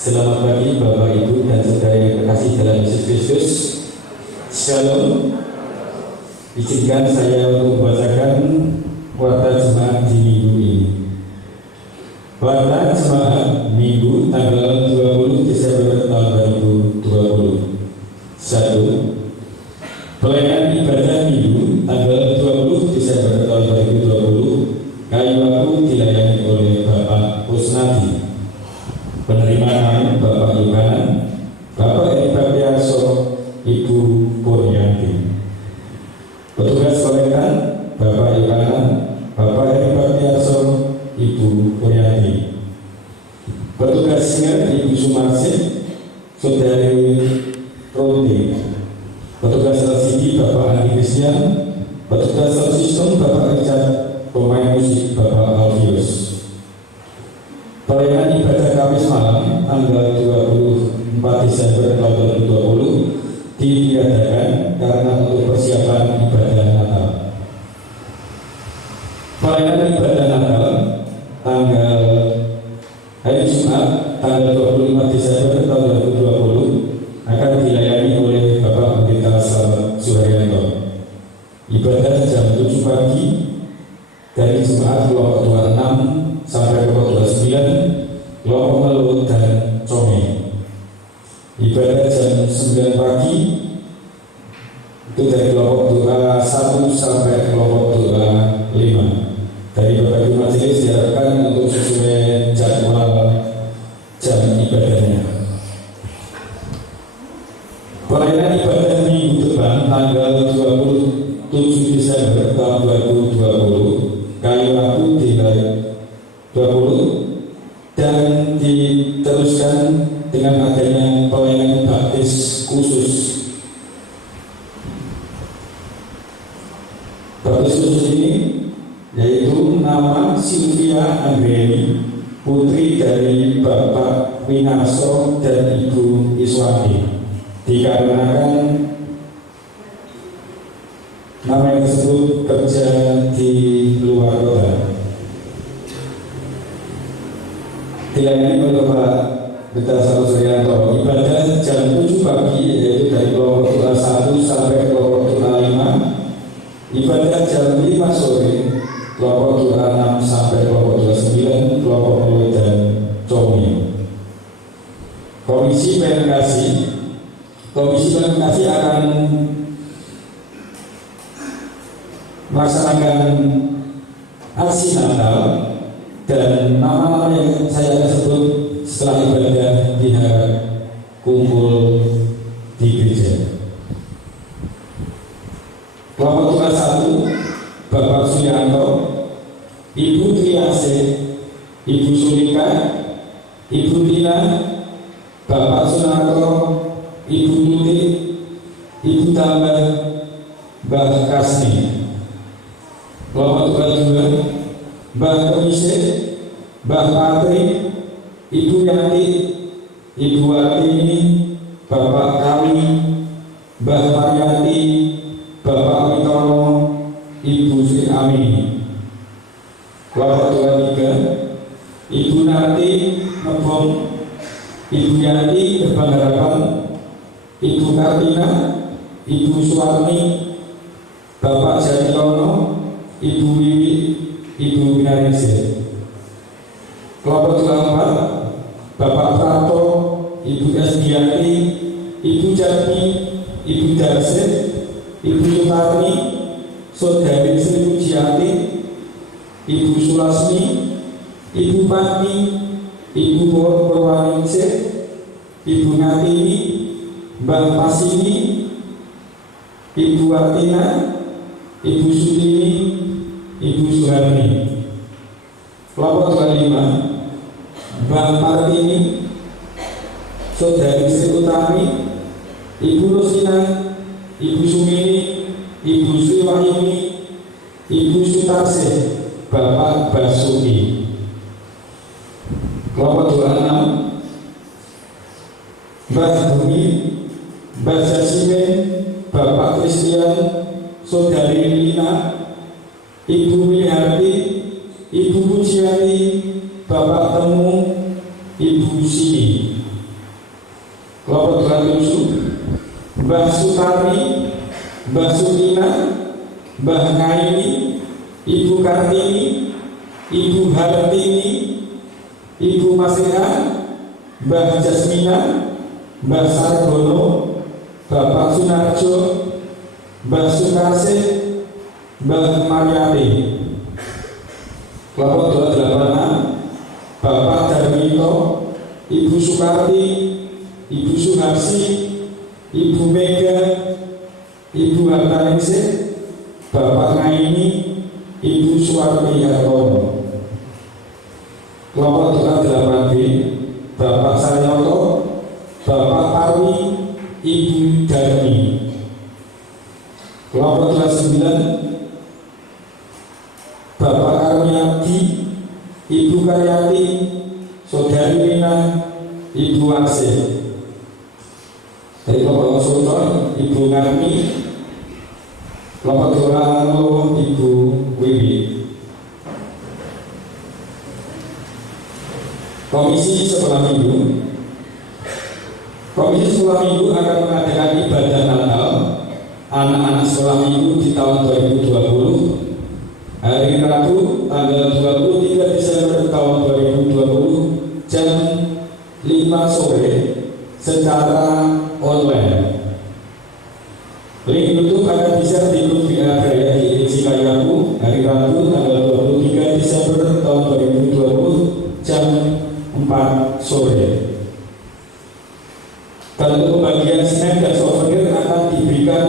Selamat pagi Bapak Ibu dan Saudara yang terkasih dalam Yesus Kristus. Shalom. Izinkan saya untuk membacakan warta jemaat di minggu ini. Warta jemaat minggu tanggal 20 Desember tahun 2020. 1. Pelayanan ibadah minggu tanggal 20 Desember tahun 2020. Kayu aku dilayani oleh Bapak Kusnadi. Penerimaan Bapak Yohanan, Bapak Eri Baktiarso, Ibu Puryanti. Petugas kolekan Bapak Yohanan, Bapak Eri Baktiarso, Ibu Puryanti. Petugas singer Ibu Sumarsih, Saudari Ronti. Petugas LCD Bapak Andi Kristian. Petugas sound system Bapak Richard. Pemain musik Bapak Alfius. Pelayanan ibadah Kamis malam tanggal 24 Desember 2020 ditiadakan karena untuk persiapan ibadah Natal. Pelayanan ibadah Natal tanggal hari Jumat tanggal 25 Desember tahun 2020 akan dilayani oleh Bapak Pendeta Slamet Suharyanto. Ibadah jam 7 pagi dari Jumat kelompok 26 sampai kelompok 29, kelompok Melut dan Comey. Ibadah jam 9 pagi itu dari kelompok doa 1 sampai kelompok doa 5. Dari Bapak Ibu Majelis diharapkan untuk sesuai jadwal jam ibadahnya. Pelayanan ibadah minggu depan tanggal 27 Desember tahun 2020, kayu aku dilayani 20 dan diteruskan dengan adanya pelayanan baptis khusus. Baptis khusus ini yaitu nama Sylvia Anggreni, putri dari Bapak Winarso dan Ibu Iswati, dikarenakan nama yang tersebut kerja di luar kota. Dilayani oleh Bapak Pendeta Slamet Suharyanto. Ibadah jam 7 pagi yaitu dari kelompok doa 1 sampai kelompok doa 5. Ibadah jam 5 sore kelompok doa 6 sampai kelompok doa 9, kelompok Melut dan Comi. Komisi Perenasi akan melaksanakan aksi Natal dan nama-nama yang saya akan sebut setelah ibadah diharap kumpul di gereja. Kelompok doa 1 Bapak Suyanto, Ibu Triase, Ibu Sulika, Ibu Tina, Bapak Sunarto, Ibu Nuti, Ibu Tambah, Mbah Kasni. Kelompok doa 2 Mbah Kemise, Mbah Patri, Ibu Yanti, Ibu Watini, Bapak Kami, Mbah Mariati, Bapak Witono, Ibu Sri Ami. Kelompok 23 Ibu Nati Ngebom, Ibu Yanti Gerbang Harapan, Ibu Kartina, Ibu Suwarni, Bapak Jatilono, Ibu Wiwi, Ibu Binarese. Kelompok 24 Bapak Prato, Ibu Esdiati, Ibu Jati, Ibu Darsit, Ibu Sutarni, Saudari Sri Pujiati, Ibu Sulasmi, Ibu Patni, Ibu Purwaningsih, Ibu Ngatini, Mbak Pasini, Ibu Atina, Ibu Sutini, Ibu Suharni. Kelompok 25 Mbak Martini, Saudari Sri Utami, Ibu Rosina, Ibu Sumini, Ibu Sri Wahyuni, Ibu Sutarse, Bapak Basuki. Kelompok 26 Mbak Bumi, Mbak Jasimen, Bapak Christian, Saudari Lina, Ibu Wiharti, Ibu Pujiati, Bapak Temu, Ibu Sini. Mbah Sutari, Mbah Sutina, Mbah Ngaini, Ibu Kartini, Ibu Hartini, Ibu Masina, Mbah Jasmina, Mbah Sargono, Bapak Sunarjo, Mbah Sukarsih, Mbah Mariati. Kelompok 286 Bapak Darmito, Ibu Sukarti, Ibu Suharsi, Ibu Mega, Ibu Hartaningsih, Bapak Ngaini, Ibu Suwarti Hartono. Kelompok 208B Bapak Saryoto, Bapak Parwi, Ibu Darmi. Kelompok 29 Bapak Karyati, Ibu Karyati, Saudari Rina, Ibu Arsih. Dari kelompok Sultan, Ibu Ngarmi. Kelompok Dorano, Ibu Wiwi. Komisi Sekolah Minggu. Komisi Sekolah Minggu akan mengadakan ibadah Natal anak-anak sekolah minggu di tahun 2020 hari Rabu tanggal 23 Desember tahun 2020 jam 5 sore secara online. Link YouTube akan bisa di grup WA Gaya di Cikayaku hari Rabu tanggal 23 Desember tahun 2020 jam 4 sore. Dan untuk pembagian snack dan souvenir akan diberikan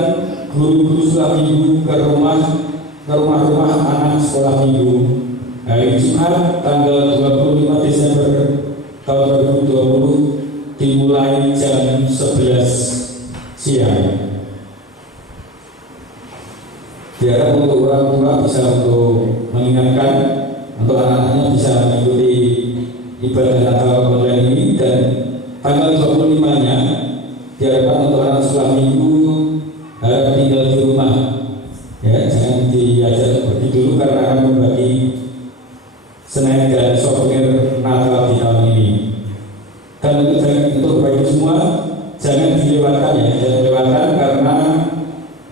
guru-guru sekolah minggu ke rumah-rumah anak sekolah minggu hari Jumat tanggal 25 Desember tahun 2020 dimulai jam 11 siang. Biar untuk orang tua bisa untuk mengingatkan untuk anak-anaknya bisa mengikuti ibadah Natal online ini, dan tanggal 25-nya diharapkan untuk anak sekolah minggu harap tinggal di rumah, ya, jangan diajak pergi dulu karena akan membagi snack dan souvenir Natal di tahun ini. Dan untuk Bapak Ibu semua jangan dilewatkan, ya, jangan dilewatkan karena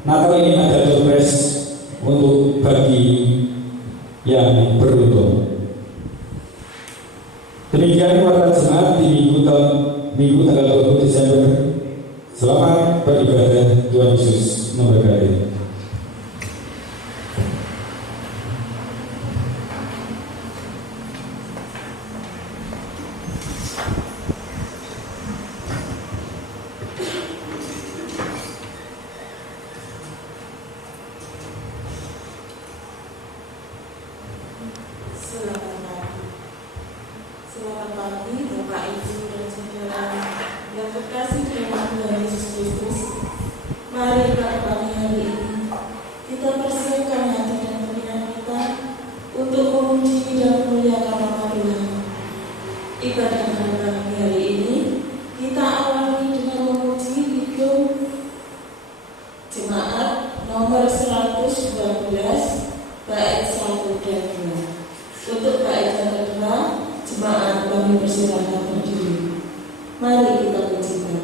Natal ini ada surprise untuk bagi yang beruntung. Demikian warta jemaat di minggu tanggal 20 Desember. Selamat beribadah, Tuhan Yesus memberkati. Selamat pagi Bapak Ibu dan saudara yang terkasih dalam Tuhan Yesus Kristus. Mari pada pagi hari ini kita persiapkan hati dan pikiran kita untuk memuji dan memuliakan nama Tuhan. Ibadah pada pagi hari ini kita awali dengan memuji hidup jemaat nomor 112 bait 1 dan 2. Untuk bait yang kedua, jemaat kami persilakan berdiri. Mari kita pujikan.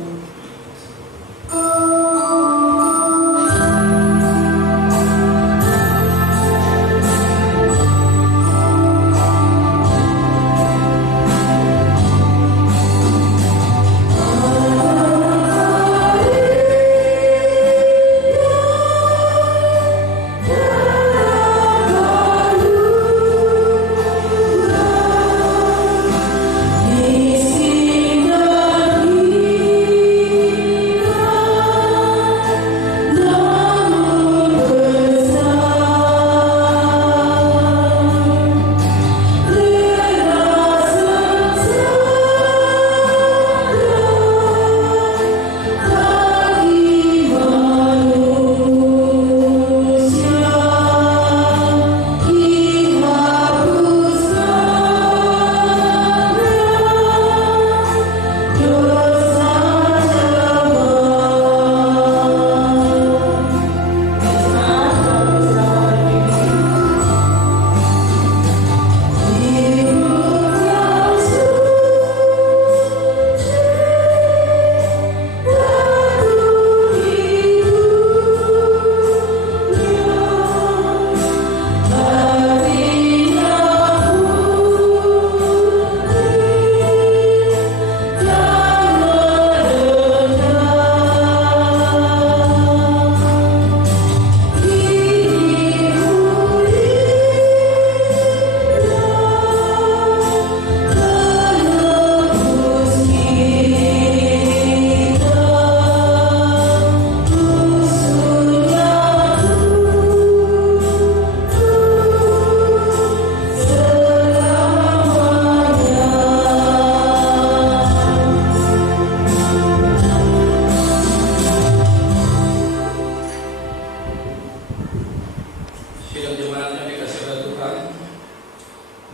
Istighfar.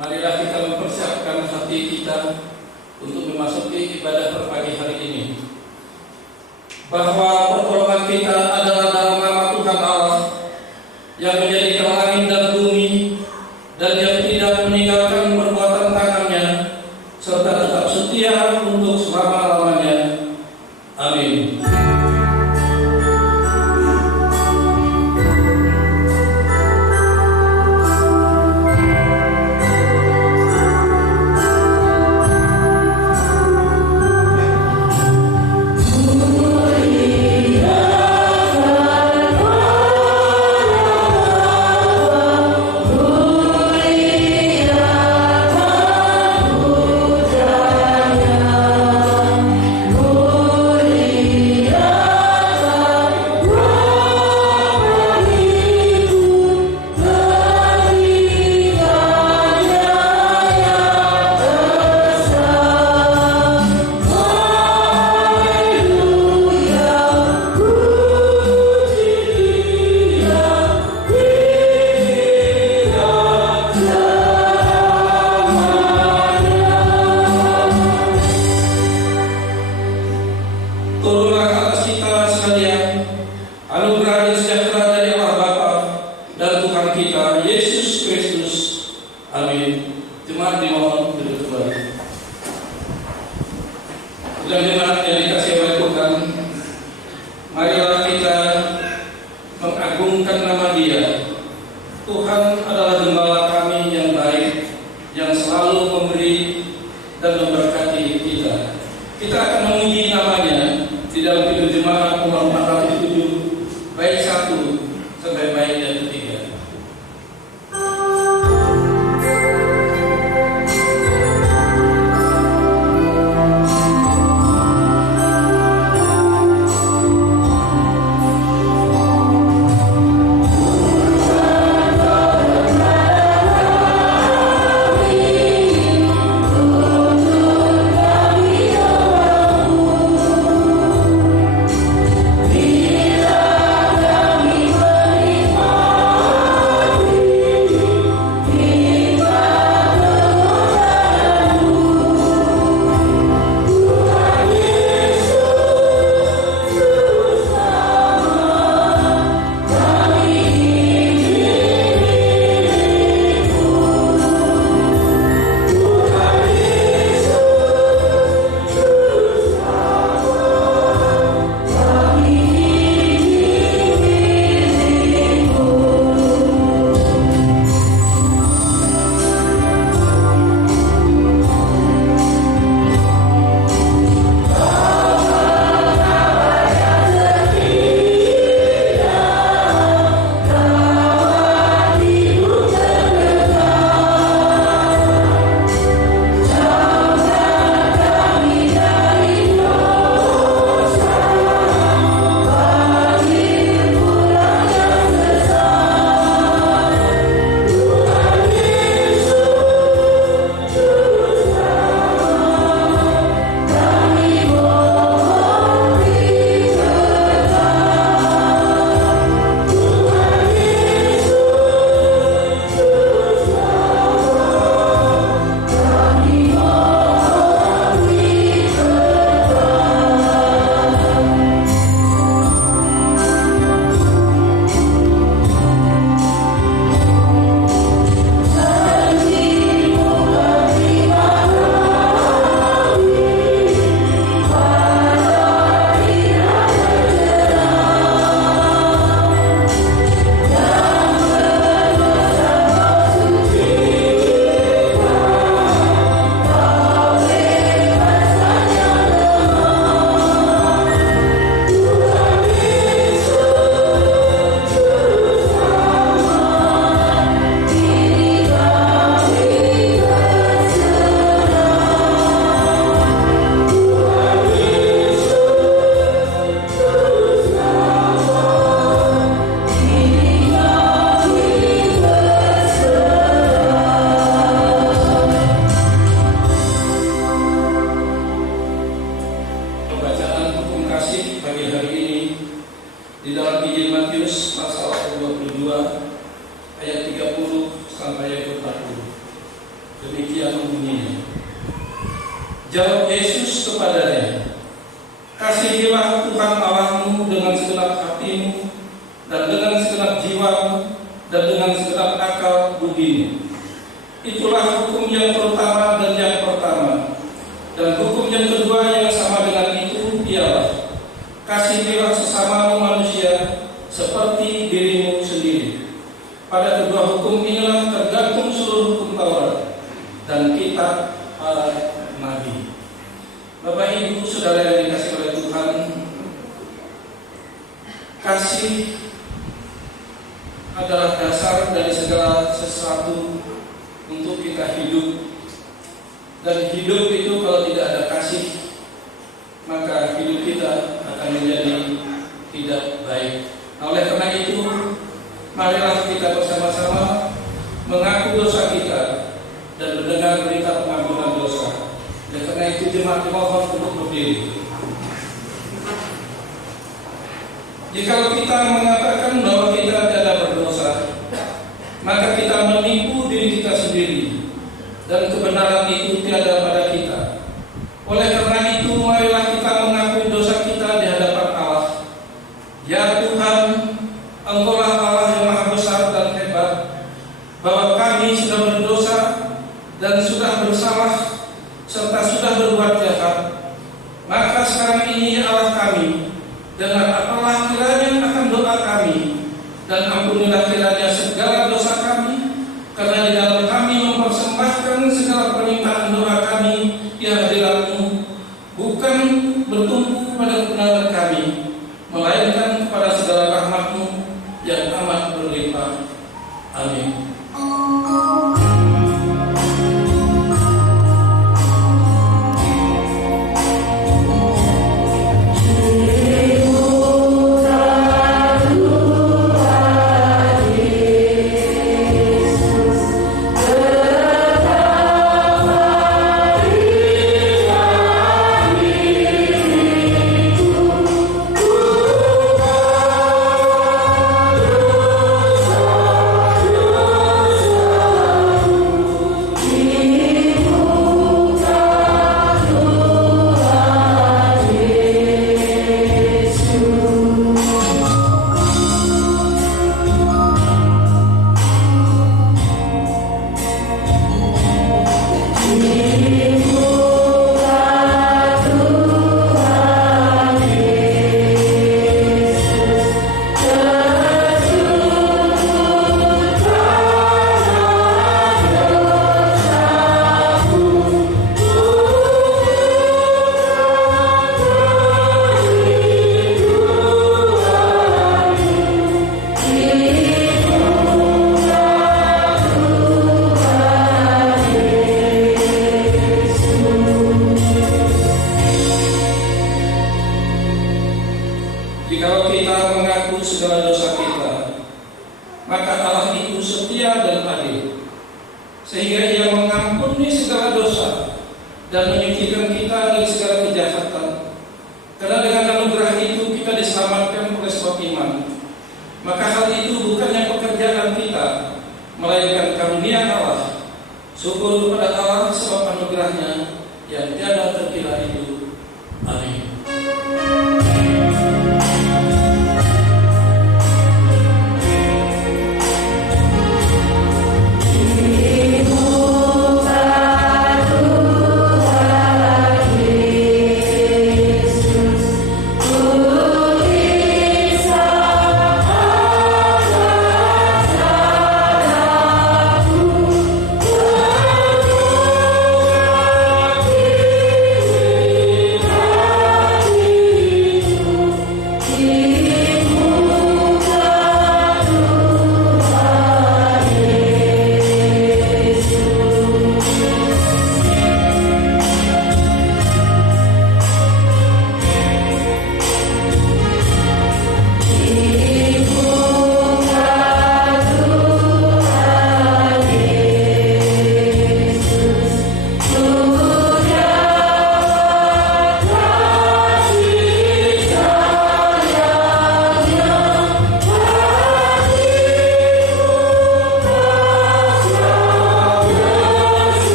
marilah kita mempersiapkan hati kita untuk memasuki ibadah pagi hari ini, bahwa pertolongan kita adalah dalam nama Tuhan Allah yang menjadikan langit dan bumi, dan yang tidak meninggalkan perbuatan tangannya, serta tetap setia untuk selama-lamanya. Amin. Turunlah atas kita sekalian anugerah dan sejahtera dari Allah Bapa dan Tuhan kita Yesus Kristus. Amin. Jemaat dimohon duduk kembali. Dan jemaat yang dikasihi oleh Tuhan, marilah kita mengagungkan nama Dia. Tuhan adalah gembala kami yang baik, yang selalu memberi dan memberkati kita. Kita akan memuji namanya di dalam Kidung Jemaat nomor 407 bait 1 sampai bait yang ketiga. Ku Demikian bunyinya. Jawab Yesus kepadanya, "Kasihilah Tuhan Allahmu dengan segenap hatimu, dan dengan segenap jiwamu, dan dengan segenap akal budimu. Itulah hukum yang pertama dan yang pertama. Dan hukum yang kedua yang sama dengan itu ialah, kasihilah sesamamu manusia seperti dirimu sendiri. Pada kedua hukum inilah tergantung seluruh hukum Taurat dan kitab para nabi." Bapak Ibu Saudara yang dikasihi oleh Tuhan, kasih adalah dasar dari segala sesuatu untuk kita hidup. Dan hidup itu kalau tidak ada kasih, maka hidup kita akan menjadi tidak baik. Nah, oleh karena itu, marilah kita bersama-sama mengaku dosa kita dan mendengar berita pengampunan dosa. Oleh karena itu, jemaat dimohon untuk berdiri. Jika kita mengatakan bahwa kita tidak berdosa, maka kita menipu diri kita sendiri, dan kebenaran itu tiada pada kita. Oleh karena itu, marilah kita mengakui dosa kita di hadapan Allah. Ya Tuhan, Engkau-lah Allah yang maha besar dan hebat, bahwa kami sudah berdosa dan sudah bersalah serta sudah berbuat jahat. Maka sekarang ini Allah kami, dengarlah kiranya akan doa kami, dan ampunilah kiranya segala dosa kami, karena di dalam kami mempersembahkan segala permintaan doa kami di hadirat-Mu, bukan bertumpu pada kebenaran kami, melainkan kepada segala rahmat-Mu yang amat berlimpah. Amin. Jikalau kita mengaku segala dosa kita, maka Allah itu setia dan adil, sehingga Ia mengampuni segala dosa dan menyucikan kita dari segala kejahatan. Karena dengan anugerah itu kita diselamatkan oleh sebab iman. Maka hal itu bukannya pekerjaan kita, melainkan karunia Allah. Syukur kepada Allah sebab anugerahnya yang tiada terkira itu. Amin. Oh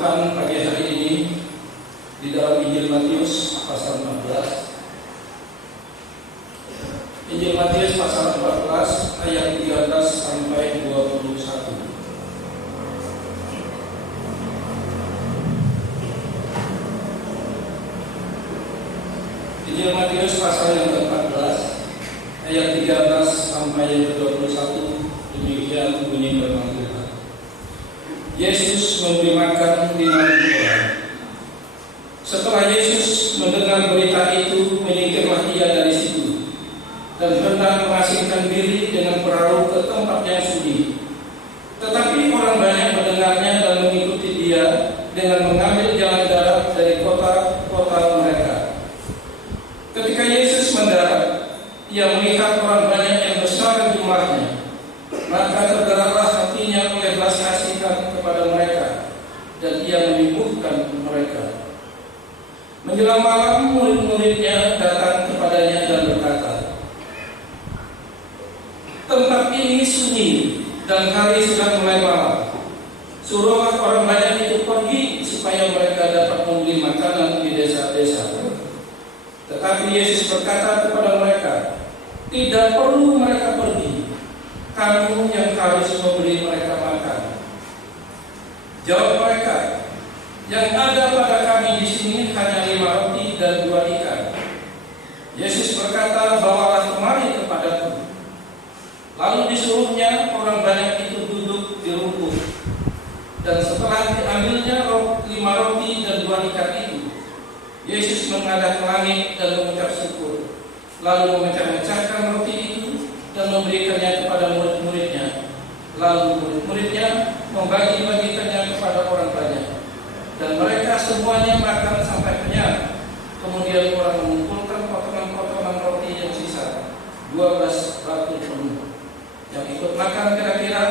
Tuhan pagi hari ini di dalam Injil Matius pasal 14. Injil Matius pasal 14 ayat 13 sampai 21. Injil Matius pasal yang ke-14 ayat 13 sampai yang ke-21. Demikian bunyi firman Tuhan. Yesus memberi makan 5.000 orang. Setelah Yesus mendengar berita itu, menyingkirlah ia dari situ dan hendak mengasingkan diri dengan perahu ke tempat yang sunyi. Tetapi orang banyak mendengarnya dan mengikuti dia dengan mengambil jalan darat dari kota-kota mereka. Ketika Yesus mendarat, ia melihat orang banyak yang besar jumlahnya. Maka tergeraklah hatinya oleh belas kasihan kepada mereka, dan ia menyembuhkan mereka. Menjelang malam, murid-muridnya datang kepadanya dan berkata, "Tempat ini sunyi dan hari sudah mulai malam. Suruhlah orang banyak itu pergi supaya mereka dapat membeli makanan di desa-desa." Tetapi Yesus berkata kepada mereka, "Tidak perlu mereka pergi. Kamu yang harus memberi mereka makan." Jawab mereka, "Yang ada pada kami di sini hanya 5 roti dan 2 ikan." Yesus berkata, "Bawalah kemari kepadaku." Lalu disuruhnya orang banyak itu duduk di rumput. Dan setelah diambilnya 5 roti dan 2 ikan itu, Yesus menghadap ke langit dan mengucap syukur, lalu memecah-mecahkan roti itu dan memberikannya kepada murid-muridnya. Lalu murid-muridnya membagi-bagikannya kepada orang banyak, dan mereka semuanya makan sampai kenyang. Kemudian orang mengumpulkan potongan-potongan roti yang sisa, 12 batu penuh. Yang ikut makan kira-kira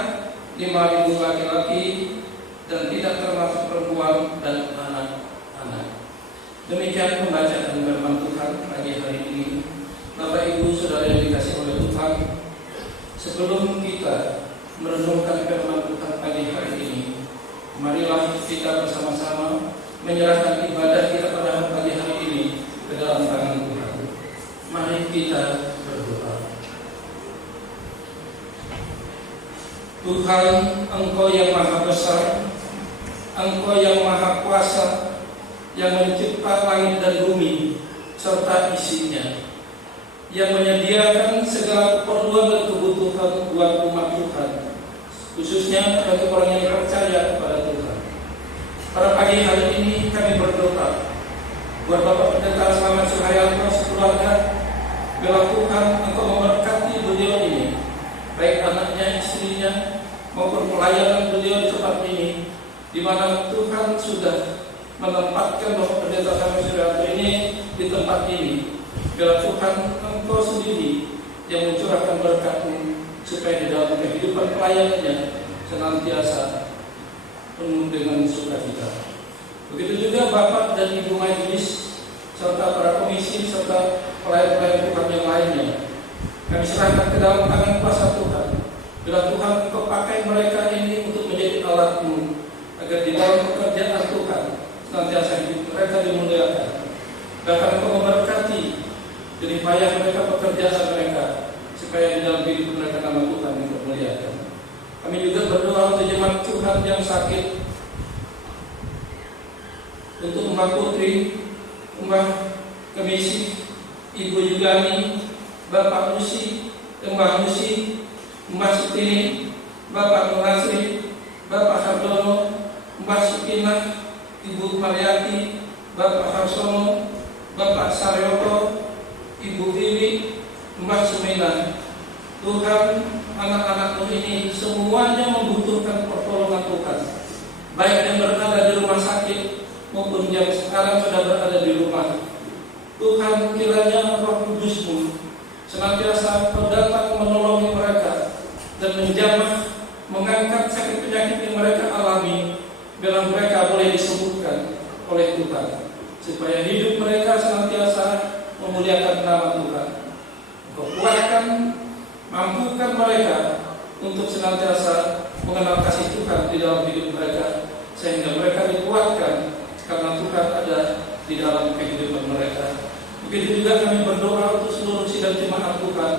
5.000 laki-laki, dan tidak termasuk perempuan dan anak-anak. Demikian pembacaan firman Tuhan pagi hari ini. Bapak Ibu Saudara yang dikasihi oleh Tuhan, sebelum kita merenungkan firman Tuhan pagi hari ini, marilah kita bersama-sama menyerahkan ibadah kita pada pagi hari ini ke dalam tangan Tuhan. Mari kita berdoa. Tuhan, Engkau yang Maha Besar, Engkau yang Maha Kuasa, yang mencipta langit dan bumi serta isinya, yang menyediakan segala keperluan dan kebutuhan buat umat Tuhan, khususnya bagi orang yang percaya kepada Tuhan. Pada pagi hari ini kami berdoa buat Bapak Pendeta Slamet Suharyanto sekeluarga. Biarlah Tuhan Engkau memberkati beliau ini, baik anaknya, istrinya, maupun pelayanan beliau di tempat ini, di mana Tuhan sudah menempatkan Bapak Pendeta Slamet Suharyanto ini di tempat ini. Biarlah Tuhan Engkau sendiri yang mencurahkan berkat-Mu, supaya di dalam kehidupan pelayanannya senantiasa penuh dengan sukacita. Begitu juga Bapak dan Ibu Majelis, serta para komisi, serta pelayan-pelayan Tuhan yang lainnya, kami serahkan ke dalam tangan kuasa Tuhan. Bila Tuhan Engkau pakai mereka ini untuk menjadi alat-Mu, agar di dalam pekerjaan Tuhan senantiasa hidup mereka dimuliakan. Bahkan Engkau memberkati jerih payah mereka, pekerjaan mereka, supaya di dalam hidup mereka nama Tuhan yang dimuliakan. Kami juga berdoa untuk jemaat Tuhan yang sakit, untuk Mbak Putri, Mbak Kemisi, Ibu Yugani, Bapak Lucy, Mbak Lucy, Mbak Sutini, Bapak Munasri, Bapak Sardono, Mbak Sukinah, Ibu Mariati, Bapak Harsono, Bapak Saryoto, Ibu Vivi, Mbak Sumina. Tuhan, anak-anak-Mu ini semuanya membutuhkan pertolongan Tuhan, baik yang berada di rumah sakit maupun yang sekarang sudah berada di rumah. Tuhan, kiranya Roh Kudus-Mu senantiasa datang menolongi mereka dan menjamah, mengangkat sakit penyakit yang mereka alami, biar mereka boleh disembuhkan oleh Tuhan, supaya hidup mereka senantiasa memuliakan nama Tuhan. Engkau kuatkan, mampukan mereka untuk senantiasa mengenal kasih Tuhan di dalam hidup mereka, sehingga mereka dikuatkan karena Tuhan ada di dalam kehidupan mereka. Begitu juga kami berdoa untuk seluruh sidang jemaat Tuhan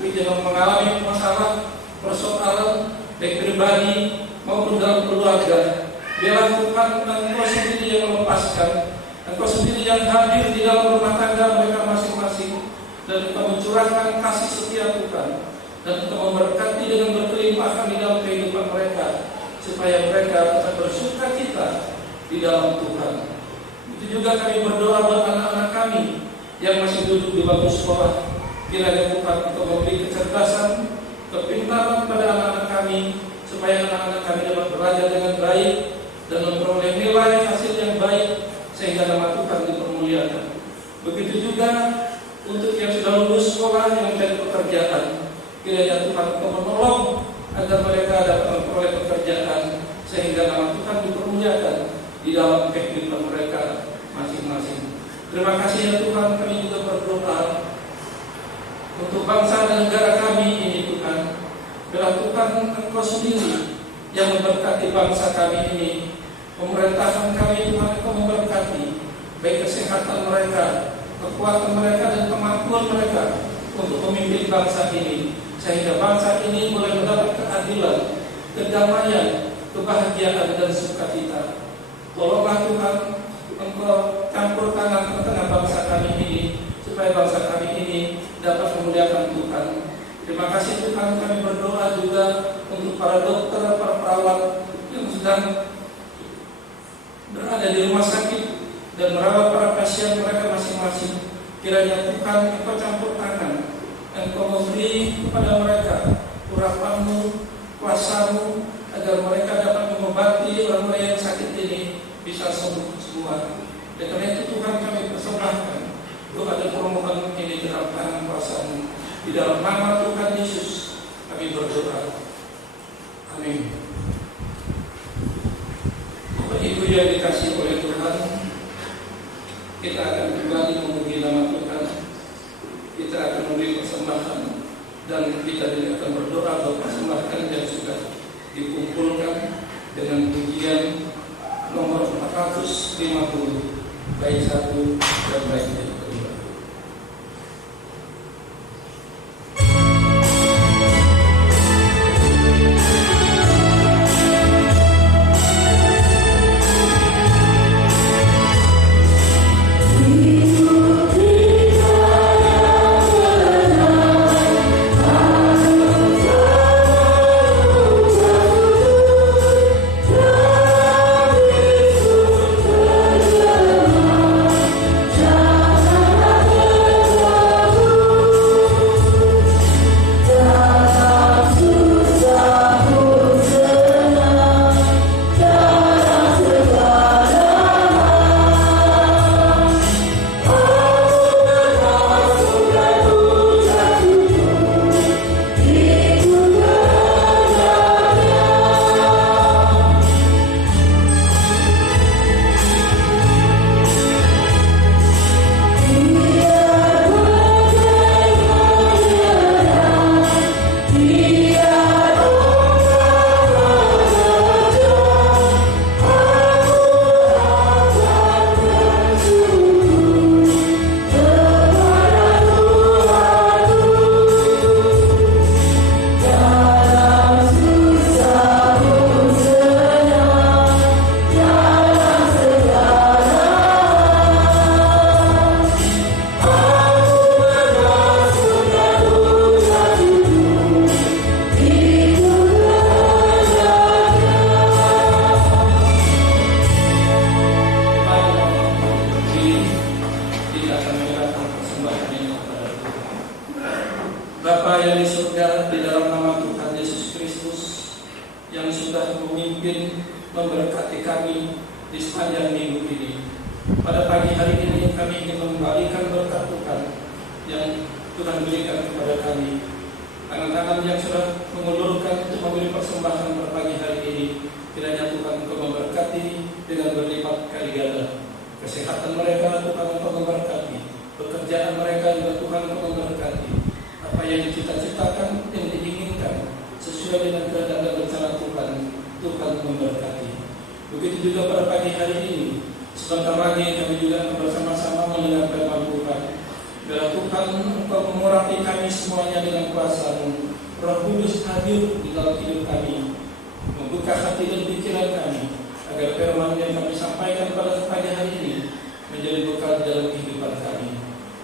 yang mengalami masalah, persoalan baik pribadi maupun dalam keluarga. Biarlah Tuhan Engkau sendiri yang melepaskan, Engkau sendiri yang hadir di dalam rumah tangga mereka masing-masing, dan Engkau mencurahkan kasih setia Tuhan, dan Engkau memberkati dengan berkelimpahan di dalam kehidupan mereka, supaya mereka tetap bersuka cita di dalam Tuhan. Itu juga kami berdoa buat anak-anak kami yang masih duduk di bangku sekolah. Kiranya Tuhan Engkau memberi kecerdasan, kepintaran pada anak-anak kami, supaya anak-anak kami dapat belajar dengan baik dan memperoleh nilai hasil yang baik, sehingga nama Tuhan dipermuliakan. Begitu juga untuk yang sudah lulus sekolah yang mencari pekerjaan, kiranya Tuhan Engkau menolong agar mereka dapat memperoleh pekerjaan, sehingga nama Tuhan dipermuliakan di dalam kehidupan mereka masing-masing. Terima kasih ya Tuhan, kami juga berdoa untuk bangsa dan negara kami ini Tuhan. Biarlah Tuhan Engkau sendiri yang memberkati bangsa kami ini. Pemerintahan kami Tuhan Engkau memberkati, baik kesehatan mereka, kekuatan mereka dan kemampuan mereka untuk memimpin bangsa ini, sehingga bangsa ini boleh mendapat keadilan, kedamaian, kebahagiaan dan sukacita. Tolonglah Tuhan Engkau campur tangan ke tengah bangsa kami ini, supaya bangsa kami ini dapat memuliakan Tuhan. Terima kasih Tuhan, kami berdoa juga untuk para dokter, para perawat yang sedang berada di rumah sakit dan merawat para pasien mereka masing-masing. Kiranya Tuhan Engkau campur tangan, Engkau memberi kepada mereka urapan-Mu, kuasa-Mu, agar mereka dapat mengobati orang-orang yang sakit ini bisa sembuh semua. Dan karena itu Tuhan kami persembahkan doa dan permohonan ini dalam tangan kuasa-Mu. Di dalam nama Tuhan Yesus kami berdoa. Amin. Bapak Ibu yang dikasihi oleh Tuhan, kita akan kembali memuji nama Tuhan. Kita akan memberi persembahan, dan kita akan berdoa untuk persembahan yang sudah dikumpulkan dengan pujian nomor 450 bait 1 dan bait 2. Bapa yang di surga, di dalam nama Tuhan Yesus Kristus yang sudah memimpin memberkati kami di sepanjang minggu ini. Pada pagi hari ini kami ingin mengembalikan berkat Tuhan yang Tuhan berikan kepada kami. Tangan-tangan yang sudah mengulurkan untuk memberi persembahan pada pagi hari ini, kiranya Tuhan Engkau memberkati dengan berlipat kali ganda. Kesehatan mereka Tuhan Engkau memberkati, pekerjaan mereka juga Tuhan Engkau memberkati. Apa yang dicita-citakan, yang diinginkan sesuai dengan kehendak dan rencana Tuhan, Tuhan memberkati. Begitu juga pada pagi hari ini, sebentar lagi kami juga akan bersama-sama mendengar firman Tuhan. Biarlah Tuhan Engkau mengurapi kami semuanya dengan kuasa-Mu. Roh Kudus hadir di dalam hidup kami, membuka hati dan pikiran kami, agar firman yang kami sampaikan pada pagi hari ini menjadi bekal dalam kehidupan kami.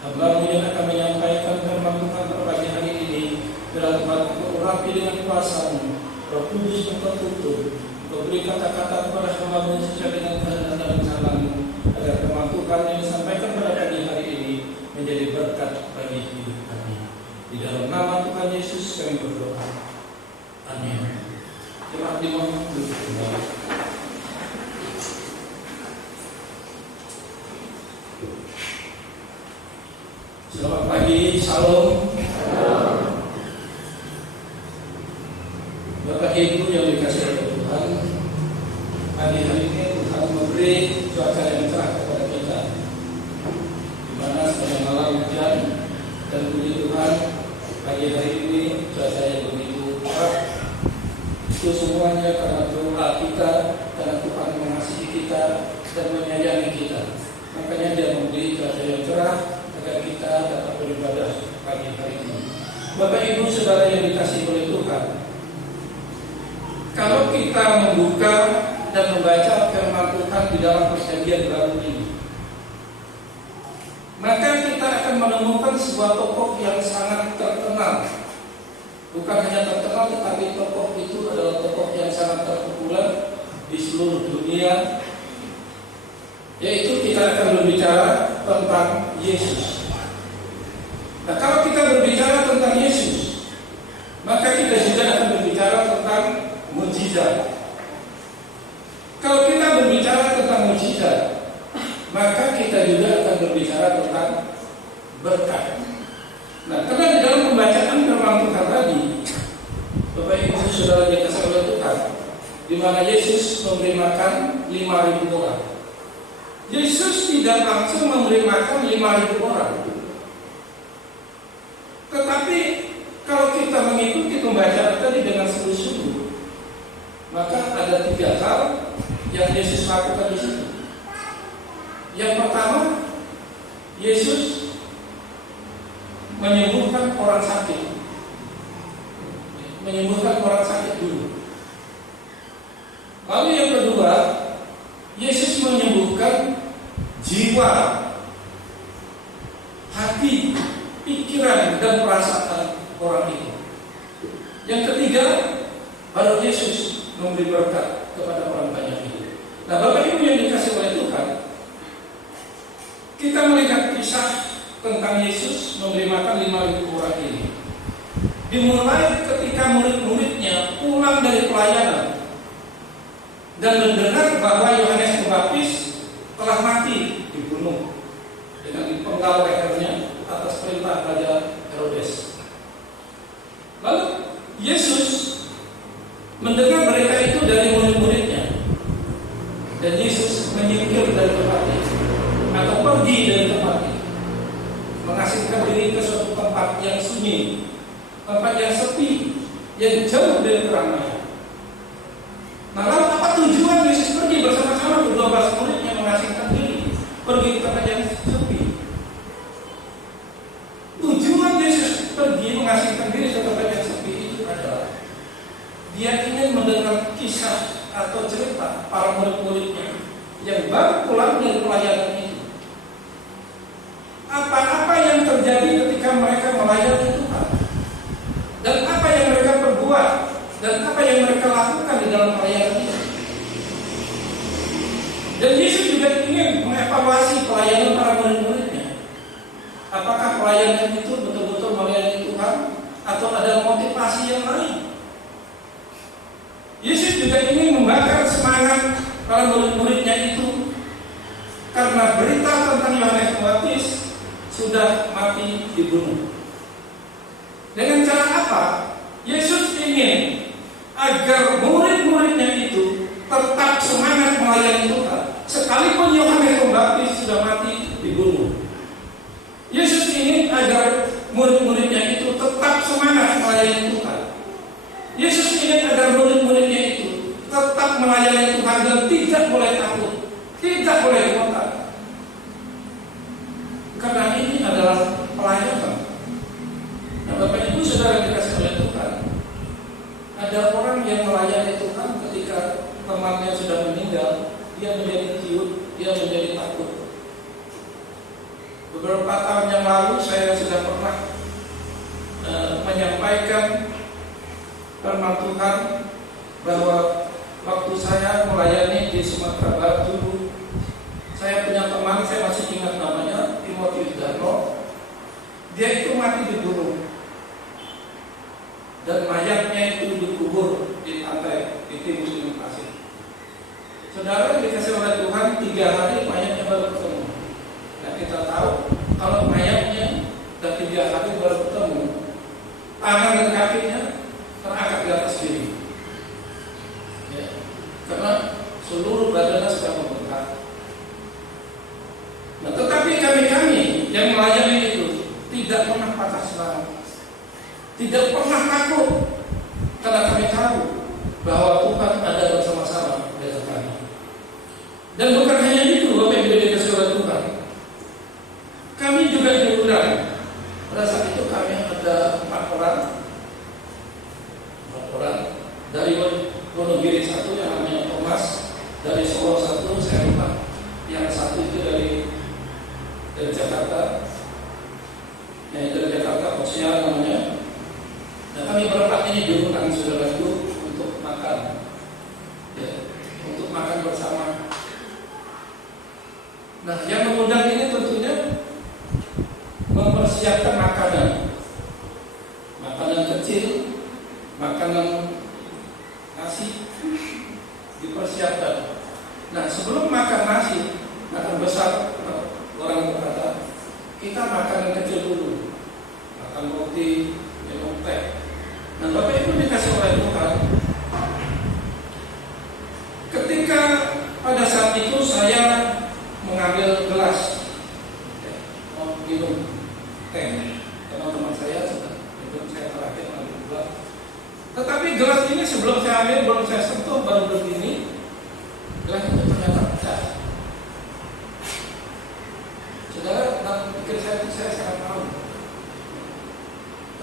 Hamba-Mu yang akan menyampaikan firman Tuhan pada pagi hari ini, biarlah Tuhan Engkau urapi dengan kuasa-Mu. Roh Kudus Engkau tuntun, Engkau beri kata-kata kepada hamba-Mu sesuai dengan kehendak dan rencana-Mu, agar firman Tuhan yang disampaikan pada pagi hari ini menjadi berkat bagi hidup kami. Di dalam nama Tuhan Yesus kami berdoa. Amin. Jemaat dimohon duduk kembali. Selamat pagi, Shalom. Bapak Ibu yang dikasihi oleh Tuhan, pagi hari ini Tuhan memberi cuaca yang cerah kepada kita, di mana sepanjang malam hujan, dan puji Tuhan pagi hari ini cuaca yang begitu cerah. Itu semuanya karena doa kita, karena Tuhan mengasihi kita dan menyayangi kita. Makanya Dia memberi cuaca yang cerah agar kita dapat beribadah pagi hari ini. Bapak Ibu Saudara yang dikasihi oleh Tuhan, kalau kita membuka dan membaca firman Tuhan di dalam Perjanjian Baru ini, maka kita akan menemukan sebuah tokoh yang sangat terkenal. Bukan hanya terkenal, tetapi tokoh itu adalah tokoh yang sangat terpopuler di seluruh dunia. Yaitu kita akan berbicara tentang Yesus. Nah, kalau kita berbicara tentang Yesus, maka kita juga akan berbicara tentang mukjizat. Kalau kita berbicara tentang mukjizat, maka kita juga akan berbicara tentang berkat. Nah, karena di dalam pembacaan firman Tuhan tadi, Bapak Ibu Saudara yang dikasihi oleh Tuhan, di mana Yesus memberi makan 5.000 orang. Yesus tidak langsung memberi makan 5.000 orang. Tetapi kalau kita mengikuti pembacaan tadi dengan sungguh-sungguh, maka ada 3 hal yang Yesus lakukan di situ. Yang pertama, Yesus menyembuhkan orang sakit. Menyembuhkan orang sakit dulu. Lalu yang kedua, Yesus menyembuhkan jiwa, hati, pikiran, dan perasaan orang itu. Yang ketiga, baru Yesus memberi berkat kepada orang banyak itu. Nah, Bapak Ibu yang dikasihi oleh Tuhan, kita melihat kisah tentang Yesus memberi makan 5.000 orang ini. Dimulai ketika murid-muridnya pulang dari pelayanan dan mendengar bahwa Yohanes Pembaptis telah mati dibunuh dengan dipenggal lehernya atas perintah Raja Herodes. Lalu Yesus mendengar berita itu dari murid-muridnya, dan Yesus menyingkir dari tempat itu atau pergi dari tempat itu, mengasingkan diri ke suatu tempat yang sunyi, tempat yang sepi, yang jauh dari keramaian. Nah, lalu apa tujuan Yesus pergi bersama-sama ke-12 muridnya mengasingkan diri, pergi ke tempat yang sepi? Tujuan Yesus pergi mengasingkan diri ke tempat yang sepi itu adalah Dia ingin mendengar kisah atau cerita para murid-muridnya yang baru pulang dari pelayanan itu. Apa-apa yang terjadi ketika mereka melayani Tuhan, dan apa yang mereka perbuat, dan apa yang mereka lakukan di dalam pelayanan itu. Dan Yesus juga ingin mengevaluasi pelayanan para murid-muridnya. Apakah pelayanan itu betul-betul melayani Tuhan, atau ada motivasi yang lain? Yesus juga ingin membakar semangat para murid-muridnya itu, karena berita tentang Yohanes Pembaptis sudah mati dibunuh. Dengan cara apa? Yesus ingin agar murid-muridnya itu tetap semangat melayani Tuhan, sekalipun Yohanes Pembaptis sudah mati dibunuh. Yesus ingin agar murid-muridnya itu tetap semangat melayani Tuhan. Yesus ingin agar murid-muridnya itu tetap melayani Tuhan saudara tidak boleh takut, tidak boleh ngotot. Karena ini adalah pelayanan. Nah, Bapak Ibu Saudara dikasih oleh Tuhan, ada orang yang melayani Tuhan ketika temannya sudah meninggal, dia menjadi ciut, dia menjadi takut. Beberapa tahun yang lalu saya sudah pernah menyampaikan firman Tuhan bahwa waktu saya melayani di Sumatera Barat dulu, saya punya teman, saya masih ingat namanya Timotius Darno. Dia itu mati di gunung dan mayatnya itu dikubur di pantai di Timus Gunung Pasir. Saudara dikasih oleh Tuhan 3 hari mayatnya baru ketemu. Nah, kita tahu kalau mayatnya dan 3 hari baru ketemu, tangan dan kakinya terangkat di atas diri, ya, karena seluruh badannya sudah membengkak. Nah, tetapi kami yang melayani itu tidak pernah patah semangat, tidak pernah takut, karena kami tahu bahwa Tuhan ada bersama-sama dengan kami. Dan bukan hanya itu, Bapak Ibu dikasih oleh Tuhan, kami juga diundang. Pada saat itu kami ada 4 orang dari Wonogiri 1 yang namanya Thomas, dari Solo 1 saya lupa, yang 1 itu dari Jakarta, yang dari Jakarta Osial namanya. Nah, kami berempat ini diundang saudaraku untuk makan, ya, untuk makan bersama. Nah, yang mengundang ini tentunya mempersiapkan makanan kecil, makanan nasi dipersiapkan. Nah, sebelum makan nasi, makan besar, orang berkata, kita makan yang kecil dulu, makan roti, minum teh. Nah, Bapak Ibu dikasih oleh Tuhan, ketika pada saat itu saya mengambil gelas, mau minum teh, teman-teman saya sudah minum, saya terakhir mengambil gelas. Tetapi gelas ini sebelum saya ambil, belum saya sentuh, baru begini, gelas itu ternyata pecah. Saudara, dalam pikir saya itu saya sangat tahu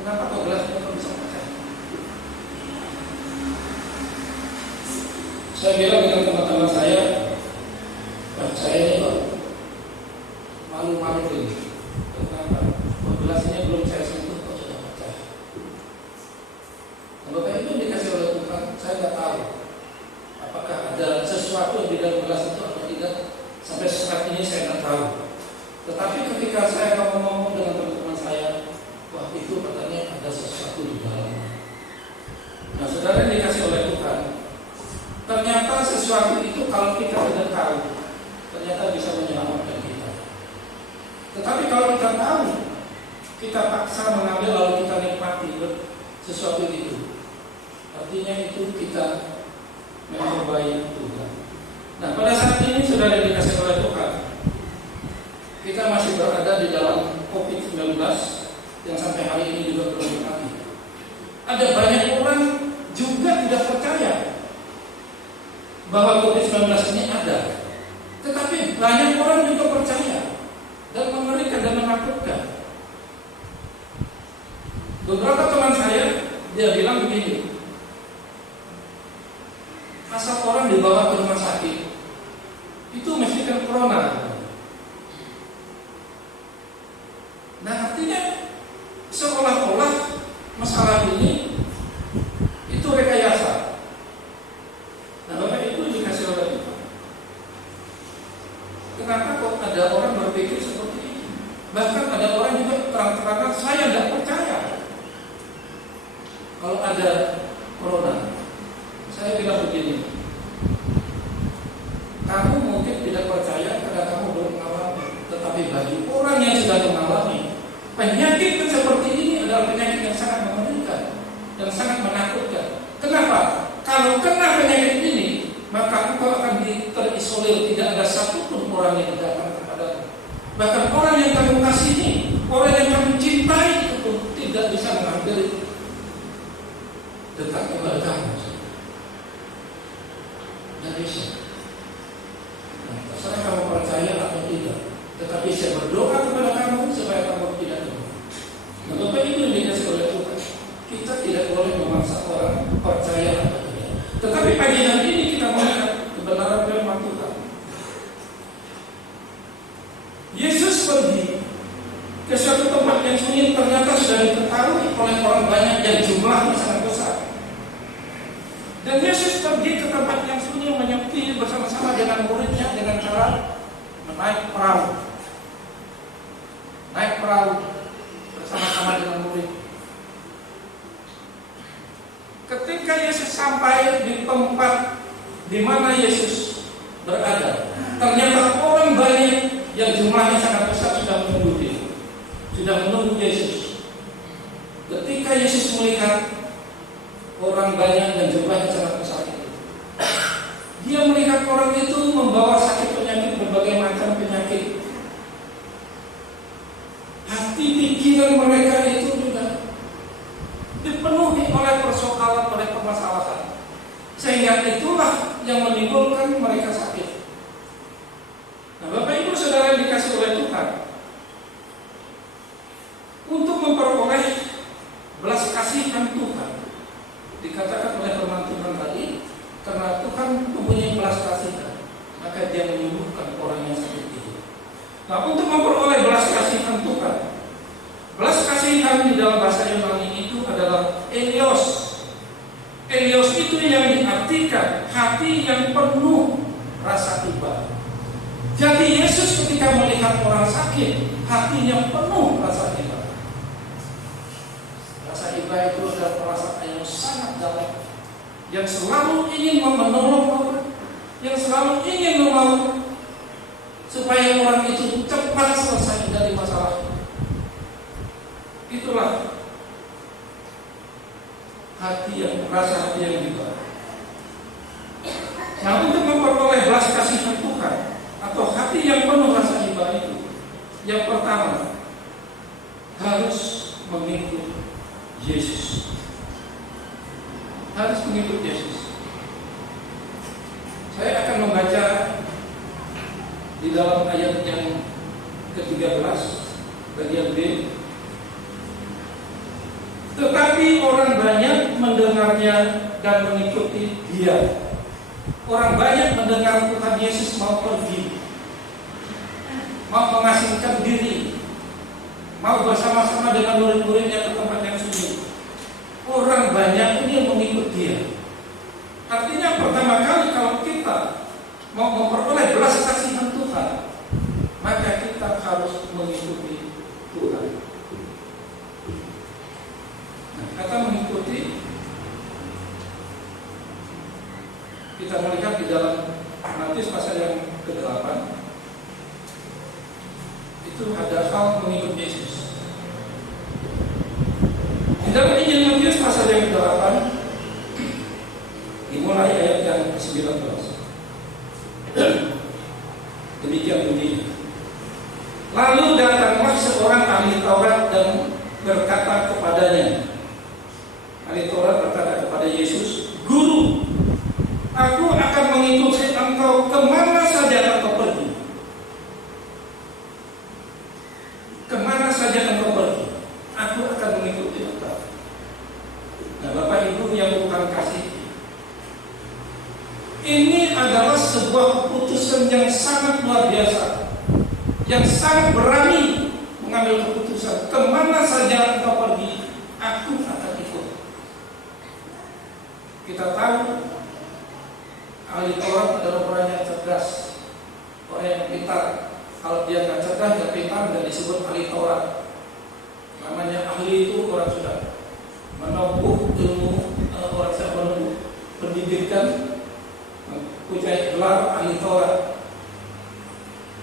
kenapa kok gelas itu bisa pecah. Saya bilang dengan teman-teman saya, saya ini kok malu-malu ini. Kenapa? Gelas ini belum saya sentuh kok sudah pecah. Nah, Bapak Ibu dikasih oleh Tuhan, saya tidak tahu apakah ada sesuatu di dalam gelas itu atau tidak. Sampai saat ini saya tidak tahu. Tetapi ketika saya ngomong dengan teman-teman saya, wah itu katanya ada sesuatu di dalamnya. Nah, saudara dikasih oleh Tuhan, ternyata sesuatu itu kalau kita tidak tahu, ternyata bisa menyelamatkan kita. Tetapi kalau kita tahu, kita paksa mengambil lalu kita nikmati sesuatu itu, artinya itu kita memperbaiki Tuhan. Nah, pada saat ini saudara dikasih oleh Tuhan, kita masih berada di dalam COVID-19 yang sampai hari ini juga belum mati. Ada banyak orang juga tidak percaya bahwa COVID-19 ini ada. Tetapi banyak orang juga percaya dan mengerikan dan menakutkan. Beberapa teman saya, dia bilang begini, asal orang dibawa ke rumah sakit, itu mesti kan corona. Nah, artinya seolah-olah masalah ini itu rekayasa. Nah, Bapak Ibu dikasih oleh Tuhan, kenapa kok ada orang berpikir seperti ini? Bahkan ada orang juga terang-terangan, saya tidak percaya kalau ada corona. Saya bilang begini, kamu mungkin tidak percaya karena kamu belum mengalami, tetapi bagi orang yang sudah mengalami, penyakit seperti ini adalah penyakit yang sangat mengerikan dan sangat menakutkan. Kenapa? Kalau kena penyakit ini, maka engkau akan terisolir, tidak ada satupun orang yang datang kepadamu. Bahkan orang yang kamu kasihi, orang yang kamu cintai itu pun tidak bisa mengambil dekat kepada kamu. Tidak bisa. pagi hari ini kita melihat kebenaran firman Tuhan. Yesus pergi ke suatu tempat yang sunyi, ternyata sudah diketahui oleh orang banyak yang jumlahnya sangat besar. Dan Yesus pergi ke tempat yang sunyi, menyepi bersama-sama dengan muridnya dengan cara menaik perahu. Naik perahu bersama-sama dengan murid. Ketika Yesus sampai di tempat di mana Yesus berada, ternyata orang banyak yang jumlahnya sangat besar sudah menunggu dia, sudah menunggu Yesus. Ketika Yesus melihat orang banyak dan jumlahnya sangat besar itu, dia melihat orang itu membawa sakit penyakit, berbagai macam penyakit. Hati pikiran mereka itu juga dipenuhi oleh persoalan, oleh permasalahan, sehingga itulah yang menimbulkan mereka sakit. Nah, Bapak Ibu Saudara yang dikasih oleh Tuhan, untuk memperoleh belas kasihan Tuhan, dikatakan oleh firman Tuhan tadi, karena Tuhan mempunyai belas kasihan, maka Dia menyembuhkan orang yang sakit itu. Nah, untuk memperoleh belas kasihan Tuhan, belas kasihan di dalam bahasa Yunani itu adalah elios. Elios itu yang diartikan hati yang penuh rasa iba. Jadi Yesus ketika melihat orang sakit, hatinya penuh rasa iba. Rasa iba itu adalah perasaan yang sangat dalam, yang selalu ingin menolong orang, yang selalu ingin menolong supaya orang itu cepat selesai dari masalahnya. Itulah rasa hati yang iba. Nah, untuk memperoleh belas kasihan Tuhan atau hati yang penuh rasa iba itu, yang pertama harus mengikut Yesus. Harus mengikut Yesus. Saya akan membaca di dalam ayat yang ke-13 bagian B. Tetapi orang banyak mendengarnya dan mengikuti Dia. Orang banyak mendengar Tuhan Yesus mau pergi, mau mengasingkan diri, mau bersama-sama dengan murid-muridnya ke tempat yang sunyi. Orang banyak ini mengikut Dia. Artinya pertama kali kalau kita mau memperoleh belas kasihan Tuhan, maka kita harus mengikuti Tuhan. Kata mengikuti, kita melihat di dalam Matius pasal yang ke-8, itu ada hal mengikut Yesus. Di dalam Injil Matius pasal yang ke-8, dimulai ayat yang ke-19. Demikian bunyinya. Lalu datanglah seorang ahli Taurat dan berkata kepadanya, ahli Taurat berkata kepada Yesus, Guru, aku akan mengikuti engkau kemana saja engkau pergi. Kemana saja engkau pergi, aku akan mengikuti engkau. Nah, Bapak Ibu yang Tuhan kasih, ini adalah sebuah keputusan yang sangat luar biasa, yang sangat berani mengambil keputusan. Kemana saja engkau pergi, aku akan ikut. Kita tahu ahli Taurat adalah orang yang cerdas, orang yang pintar. Kalau dia nggak cerdas, nggak pintar, nggak disebut ahli Taurat. Namanya ahli itu orang sudah menempuh ilmu, orang sudah menempuh pendidikan, punya gelar ahli Taurat.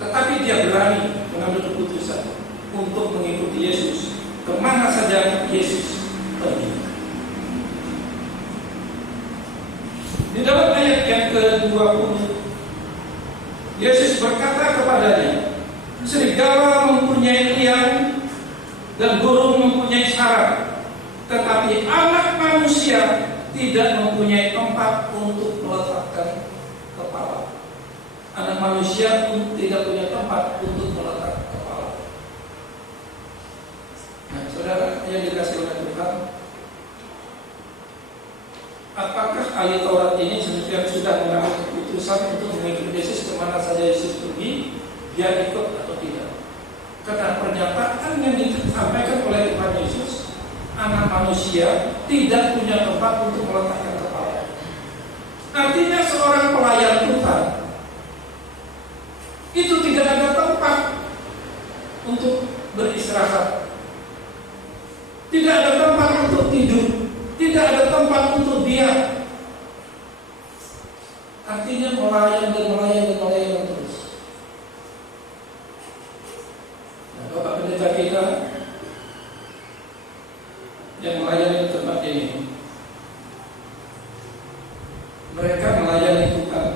Tetapi dia berani mengambil keputusan untuk mengikuti Yesus kemana saja Yesus pergi. Di dalam ayat yang ke-20, Yesus berkata kepadanya, serigala mempunyai liang dan burung mempunyai sarang, tetapi anak manusia tidak mempunyai tempat untuk meletakkan kepala. Anak manusia pun tidak punya tempat untuk meletakkan kepala. Nah, saudara yang dikasih oleh Tuhan, apakah ahli Taurat ini yang sudah mengambil keputusan untuk mengikuti Yesus kemana saja Yesus pergi, dia ikut atau tidak? Karena pernyataan yang disampaikan oleh Tuhan Yesus, anak manusia tidak punya tempat untuk meletakkan kepala. Artinya seorang pelayan Tuhan itu tidak ada tempat untuk beristirahat, tidak ada tempat untuk tidur, tidak ada tempat untuk diam. Artinya melayang terus. Nah, Bapak Pendeta kita yang melayani tempat ini, mereka melayani Tuhan.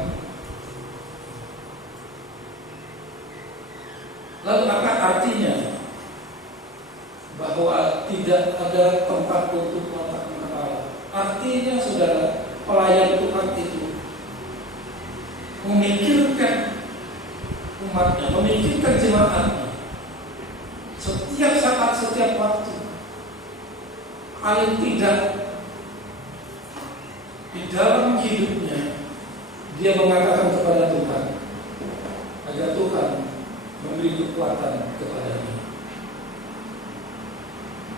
Lalu apa artinya bahwa tidak ada tempat untuk meletakkan kepala? Artinya saudara, pelayan Tuhan itu memikirkan umatnya, memikirkan jemaatnya setiap saat, setiap waktu. Paling tidak di dalam hidupnya dia mengatakan kepada Tuhan agar Tuhan memberi kekuatan kepadanya.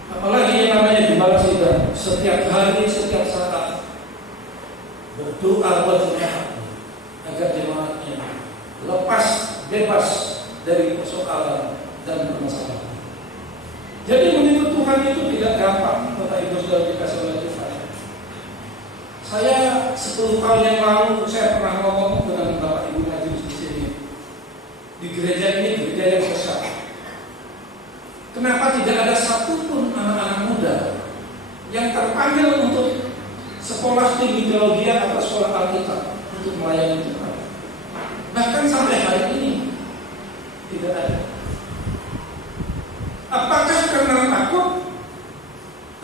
Apalagi yang namanya gembala sidang, setiap hari, setiap saat berdoa buat jemaatnya agar jemaatnya bebas dari persoalan dan permasalahan. Jadi mengikut Tuhan itu tidak gampang, Bapak Ibu Saudara dikasih oleh Tuhan. Saya 10 tahun yang lalu saya pernah ngomong dengan Bapak Ibu majelis di sini. Di gereja ini gereja yang besar. Kenapa tidak ada satupun anak-anak muda yang terpanggil untuk sekolah tinggi teologi atau sekolah Alkitab untuk melayani Tuhan? Bahkan sampai hari ini tidak ada. Apakah karena takut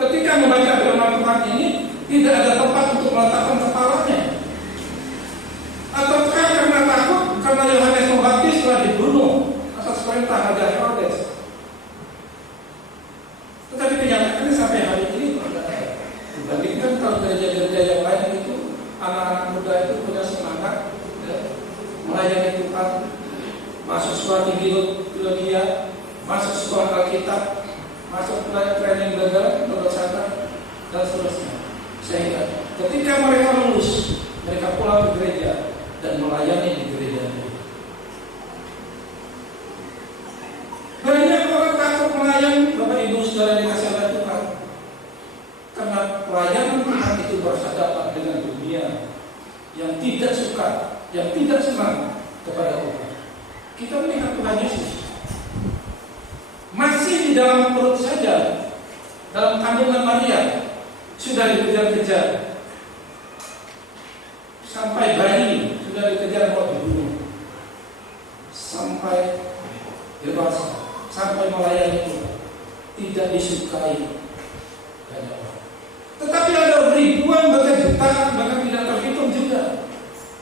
ketika membaca firman Tuhan ini tidak ada tempat untuk meletakkan kepalanya? Ataukah karena takut karena Yohanes Pembaptis telah dibunuh atas perintah Raja Herodes? Tetapi kenyataannya sampai hari ini tidak ada. Dibandingkan kalau gereja-gereja yang lain itu anak-anak muda itu punya semangat melayani Tuhan, masuk sekolah tinggi teologi, masuk sekolah Alkitab, masuk training belajar, sana dan seterusnya. Sehingga ketika mereka lulus, mereka pulang ke gereja dan melayani di gereja. Banyak orang takut melayani, Bapak Ibu Saudara dikasih oleh Tuhan, karena pelayanan Tuhan itu berhadapan dengan dunia yang tidak suka, yang tidak senang kepada Tuhan. Kita melihat Tuhan Yesus masih di dalam perut saja, dalam kandungan Maria sudah dikejar-kejar, sampai bayi sudah dikejar mau dibunuh, sampai dewasa, sampai melayani Tuhan, tidak disukai banyak orang. Tetapi ada ribuan bahkan jutaan bahkan tidak terhitung juga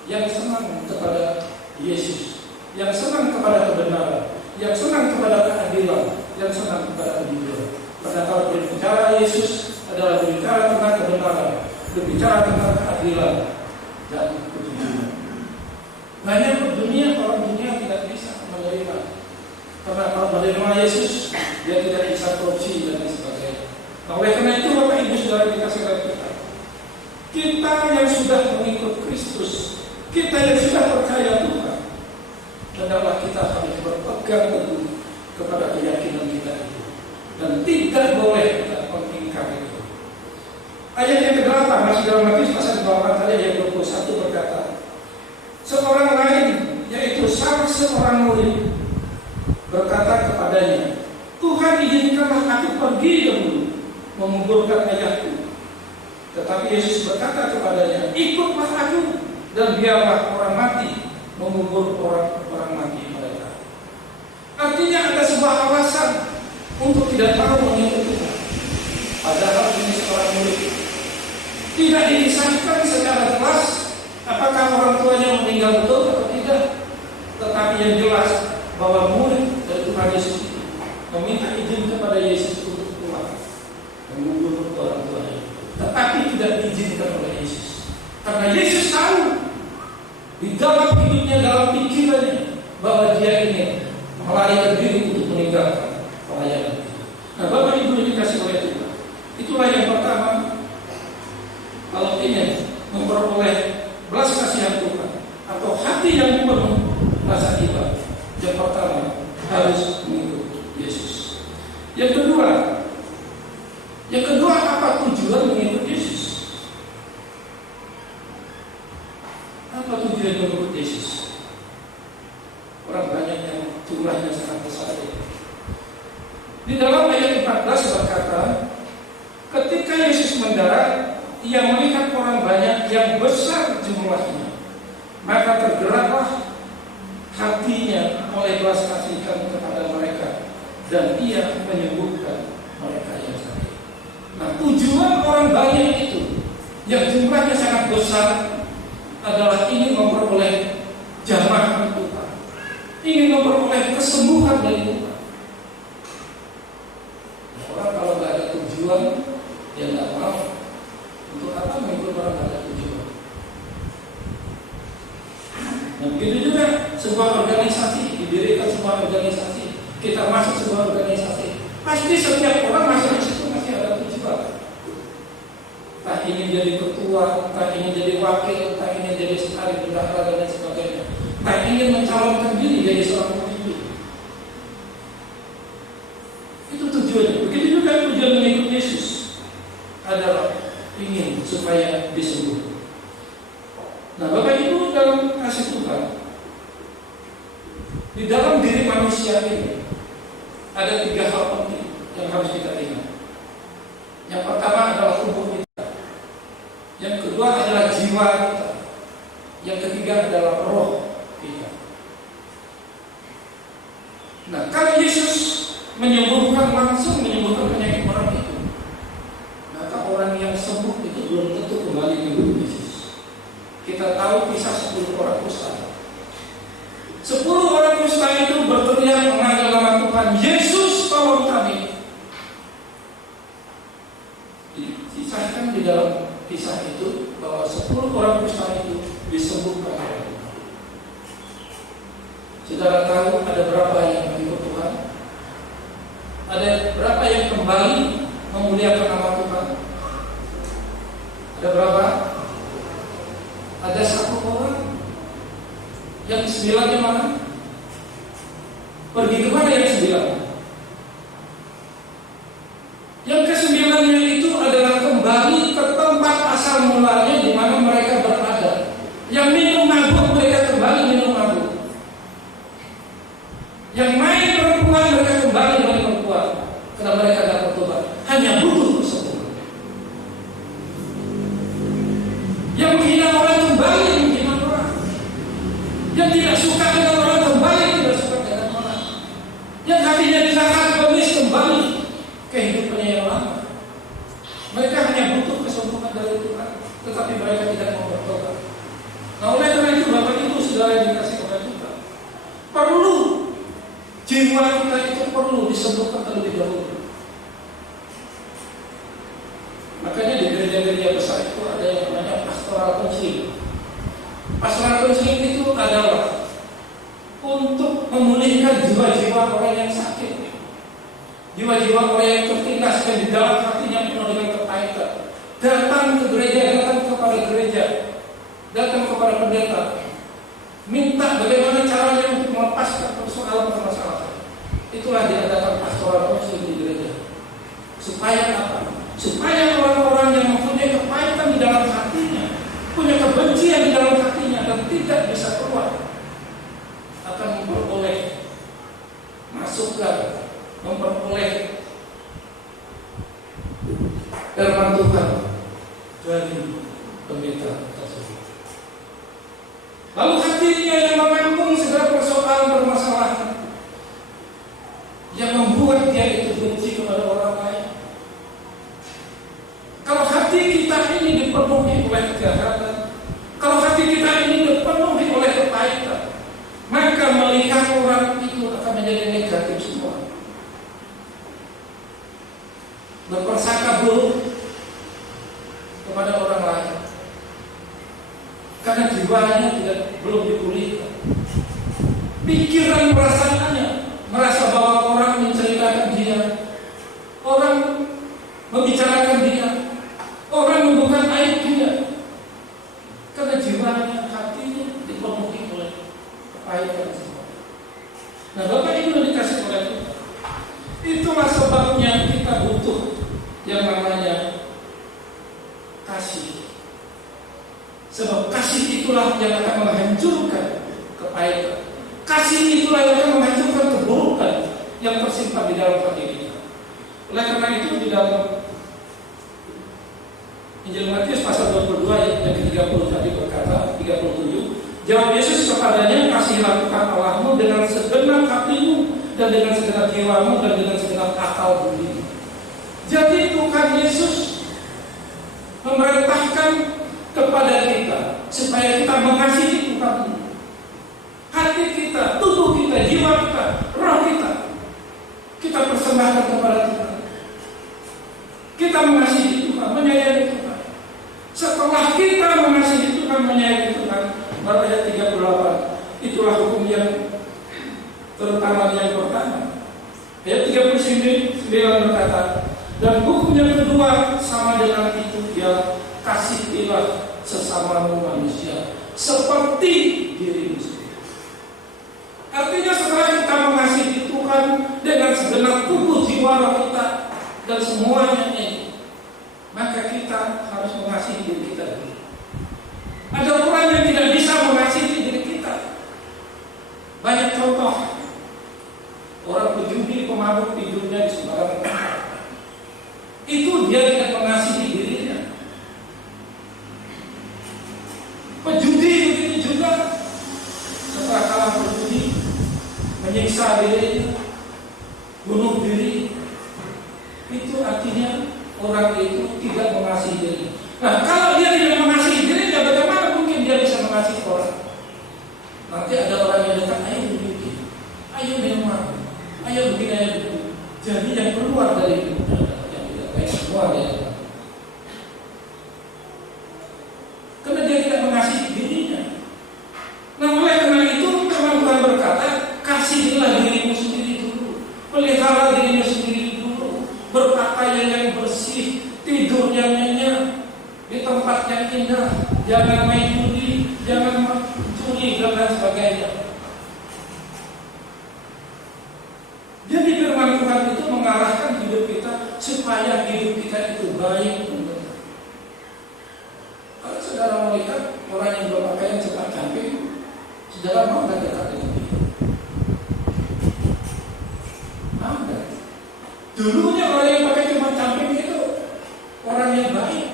yang senang kepada Yesus, yang senang kepada kebenaran, yang senang kepada keadilan, yang senang kepada kejujuran. Padahal berbicara Yesus adalah berbicara tentang kebenaran, berbicara tentang keadilan dan kejujuran. Banyak orang dunia tidak bisa menerima, karena kalau menerima Yesus dia tidak bisa korupsi dan sebagainya. Nah, oleh karena itu Bapak Ibu Saudara dikasih oleh kita yang sudah mengikut Kristus, kita yang sudah percaya Tuhan, hendaklah kita harus berpegang teguh kepada keyakinan kita itu dan tidak boleh kita mengingkari itu. Ayat yang ke-8 masih dalam Matius pasal 8 ayat yang 21 berkata, seorang lain yaitu seorang murid berkata kepadanya, Tuhan izinkanlah aku pergi dahulu menguburkan ayahku. Tetapi Yesus berkata kepadanya, ikutlah aku dan biarlah orang mati mengubur orang mati mereka. Artinya ada sebuah alasan untuk tidak tahu mengikuti Tuhan. Padahal ini seorang murid. Tidak dikisahkan secara jelas apakah orang tuanya meninggal betul atau tidak. Tetapi yang jelas bahwa murid dari Tuhan Yesus itu meminta izin kepada Yesus untuk pulang mengubur orang tuanya. Tetapi tidak diizinkan oleh Yesus. Nah, Yesus tahu di dalam hidupnya, dalam pikirannya, bahwa dia ingin melarikan diri untuk meninggalkan pelayanan. Nah, Bapak Ibu yang dikasih oleh Tuhan, itulah yang pertama. Kalau ingin memperoleh belas kasihan Tuhan atau hati yang penuh rasa iba, yang pertama harus mengikut Yesus. Yang kedua apa tujuan mengikut Yesus? Apa tujuan mengikut Yesus? Orang banyak yang jumlahnya sangat besar. Di dalam ayat 14 berkata, ketika Yesus mendarat, ia melihat orang banyak yang besar jumlahnya, maka tergeraklah hatinya oleh belas kasihan kepada mereka, dan ia menyembuhkan mereka yang sakit. Nah, tujuan orang banyak itu yang jumlahnya sangat besar adalah ingin memperoleh jamaah Tuhan, ingin memperoleh kesembuhan dari Tuhan. Orang kalau nggak ada tujuan, dia nggak mau. Untuk apa mengikut orang nggak ada tujuan? Nah, begitu juga sebuah organisasi, didirikan sebuah organisasi, kita masuk sebuah organisasi, pasti setiap orang masuk di situ masih ada tujuan. Tak ingin jadi ketua, tak ingin jadi wakil, tak ingin jadi sekali bendahara dan lain sebagainya, tak ingin mencalonkan diri jadi seorang pemimpin. Itu tujuannya. Begitu juga tujuan mengikut Yesus adalah ingin supaya disembuhkan. Nah, Bapak Ibu dalam kasih Tuhan, di dalam diri manusia ini ada 3 hal penting yang harus kita ingat. Yang pertama adalah tubuh kita, yang kedua adalah jiwa kita, yang ketiga adalah roh kita. Nah, kalau Yesus menyembuhkan langsung, menyembuhkan penyakit orang itu, maka orang yang sembuh itu belum tentu kembali ke Yesus. Kita tahu kisah 10 orang kusta. 10 orang kusta itu berteriak memanggil nama Tuhan, Yesus tolong kami. Disahkan di dalam kisah itu bahwa 10 orang kusta itu disembuhkan oleh Tuhan. Saudara tahu ada berapa yang mengikut Tuhan? Ada berapa yang kembali memuliakan nama Tuhan? Ada berapa? Ada 1 orang. Yang 9-nya mana? Pergi kemana yang 9? Yang ke-9-nya itu adalah kembali ke tempat asal mulanya di mana mereka berada. Yang minum mabuk, mereka kembali minum mabuk. Yang main perempuan, mereka kembali main perempuan, karena mereka tidak bertobat, hanya butuh kesembuhan. Yang menghina orang kembali menghina orang. Yang tidak suka dengan orang kembali tidak suka dengan orang. Yang hatinya disakat kemis kembali kehidupannya yang lama. Mereka hanya butuh kesembuhan dari Tuhan, tetapi mereka tidak mau bertobat. Nah, oleh karena itu Bapak Ibu saudara yang dikasih oleh Tuhan, perlu jiwa kita itu perlu disembuhkan terlebih dahulu. Makanya di gereja-gereja besar itu ada yang namanya pastoral counseling. Pastoral counseling itu adalah untuk memulihkan jiwa-jiwa orang yang sakit, jiwa-jiwa orang yang tertindas dan di dalam hatinya penuh dengan kepahitan. Datang ke gereja, datang kepada gereja, datang kepada pendeta, minta bagaimana caranya untuk melepaskan permasalahan. Itulah diadakan pastoral counseling di gereja. Supaya apa? Supaya orang-orang yang mempunyai kepahitan di dalam hatinya, punya kebencian di dalam hatinya dan tidak bisa keluar, akan memperoleh masukkan, memperoleh firman Tuhan dari pendeta tersebut. Lalu hatinya yang menampung segala persoalan permasalahan yang membuat dia itu benci kepada orang lain. Kalau hati kita ini dipenuhi oleh kejahatan, kalau hati kita ini dipenuhi oleh kepahitan, maka melihat orang itu akan menjadi negatif semua. Berprasangka buruk kepada orang lain. karena jiwanya belum dipulihkan. Pikiran perasaannya merasa bahwa orang menceritakan dia, orang membicarakan dia, orang membuka aib dia, karena jiwanya, hatinya dipenuhi oleh kepahitan semua. Nah, Bapak Ibu yang dikasih oleh Tuhan, itulah sebabnya kita butuh yang namanya kasih. Sebab kasih itulah yang akan menghancurkan kepahitan. Kasih itulah yang akan menghancurkan keburukan yang tersimpan di dalam hati kita. Oleh karena itu di dalam Injil Matius pasal 22 yang ke-30 tadi berkata, 37, jawab Yesus kepadanya, kasihilah Tuhan Allahmu dengan segenap hatimu dan dengan segenap jiwamu dan dengan segenap akal budimu. Jadi Tuhan Yesus memerintahkan kepada kita supaya kita mengasihi Tuhan. Hati kita, tubuh kita, jiwa kita, roh kita persembahkan kepada Tuhan. Kita mengasihi Tuhan, menyayangi Tuhan. Setelah kita mengasihi Tuhan, menyayangi Tuhan, baru ayat 38, itulah hukum yang terutama yang pertama. Ayat 39 berkata, dan hukum yang kedua sama dengan itu, ya kasihilah sesamamu manusia seperti dirimu sendiri. Artinya setelah kita mengasihi Tuhan dengan segenap tubuh jiwa kita dan semuanya ini, maka kita harus mengasihi diri kita dulu. Ada orang yang tidak bisa mengasihi diri kita. Banyak contoh. Orang pejudi, pemabuk, tidurnya di sembarangan tempat. Itu dia tidak mengasihi dirinya. Pejudi begitu juga. Setelah kalah berjudi, menyiksa dirinya, bunuh diri, itu artinya orang itu tidak mengasihi diri. Nah, kalau dia tidak mengasihi dirinya, bagaimana mungkin dia bisa mengasihi orang? Nanti ada orang yang datang, ayo begini, ayo memang, ayo begini, ayo begini. Jadi yang keluar dari itu, yang tidak baik semua dia. Karena dia tidak mengasihi dirinya. Nah, oleh karena itu Tuhan berkata, kasihilah dirimu sendiri dulu, pelihara dirimu sendiri dulu, berpakaian yang bersih, tidur yang nyenyak, di tempat yang indah, jangan main judi, jangan mencuri dan lain sebagainya. Jadi firman Tuhan itu mengarahkan hidup kita supaya hidup kita itu baik. Kalau saudara melihat orang yang berpakaian cepat cantik, saudara mau nggak dekat dengan dia? Ada. Dulunya orang yang pakai cuma cantik itu orang yang baik.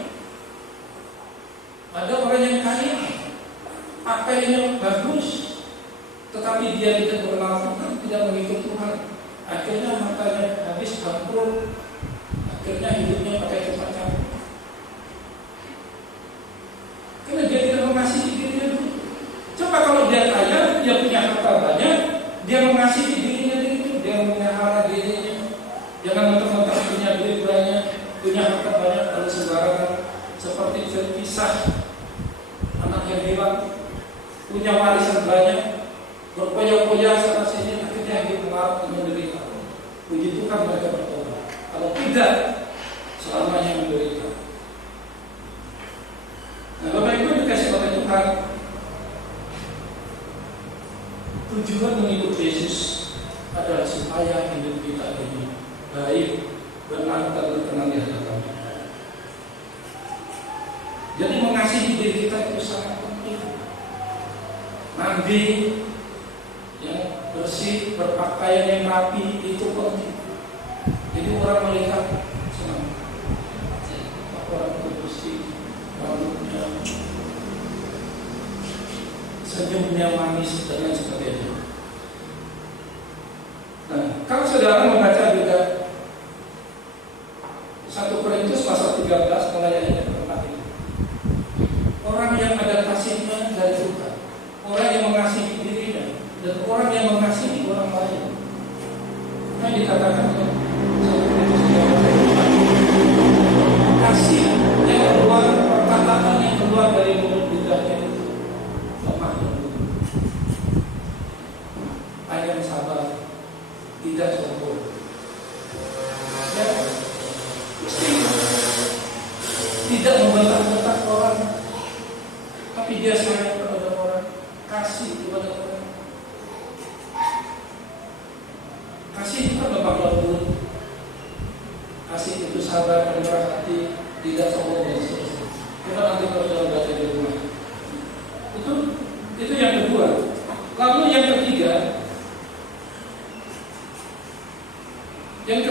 Ada orang yang kaya, pakaiannya bagus, tetapi dia tidak mengenal Tuhan, tidak mengikut Tuhan. Akhirnya matanya habis bangkrut. Akhirnya hidupnya pakai cuma cantik. Karena dia tidak mengasihi dirinya dulu. Coba kalau dia kaya, dia punya harta banyak, dia mengasihi dirinya dulu, dia memelihara dirinya. Jangan mentang-mentang punya duit banyak, punya harta banyak lalu sembarangan. Seperti kisah anak yang bilang punya warisan banyak, berpoya-poya sana sini, akhirnya hidup marah dan menderita. Puji Tuhan mereka bertobat. Kalau tidak, selamanya menderita. Nah, Bapak Ibu dikasih oleh Tuhan, tujuan mengikut Yesus adalah supaya hidup kita ini baik, benar, dan berkenan di hadapan. Jadi mengasihi diri kita itu sangat penting. Mandi yang bersih, berpakaian yang rapi itu penting. Jadi orang melihat senang. Orang itu bersih, rambutnya, senyumnya manis dan lain sebagainya. Nah, kalau saudara membaca juga 1 Korintus pasal 13 mulai ayat yang ke-4 ini. Orang yang ada kasihnya dari Tuhan, orang yang mengasihi dirinya, dan orang yang mengasihi orang lain. Nah, dikatakan kasih yang keluar, perkataan yang keluar dari mulut lidahnya itu kasih kepada orang. Kasih itu kan lemah lembut. Kasih itu sabar, murah hati, tidak sombong dan seterusnya. Kita nanti kalau sudah baca di rumah. Itu yang kedua. Lalu yang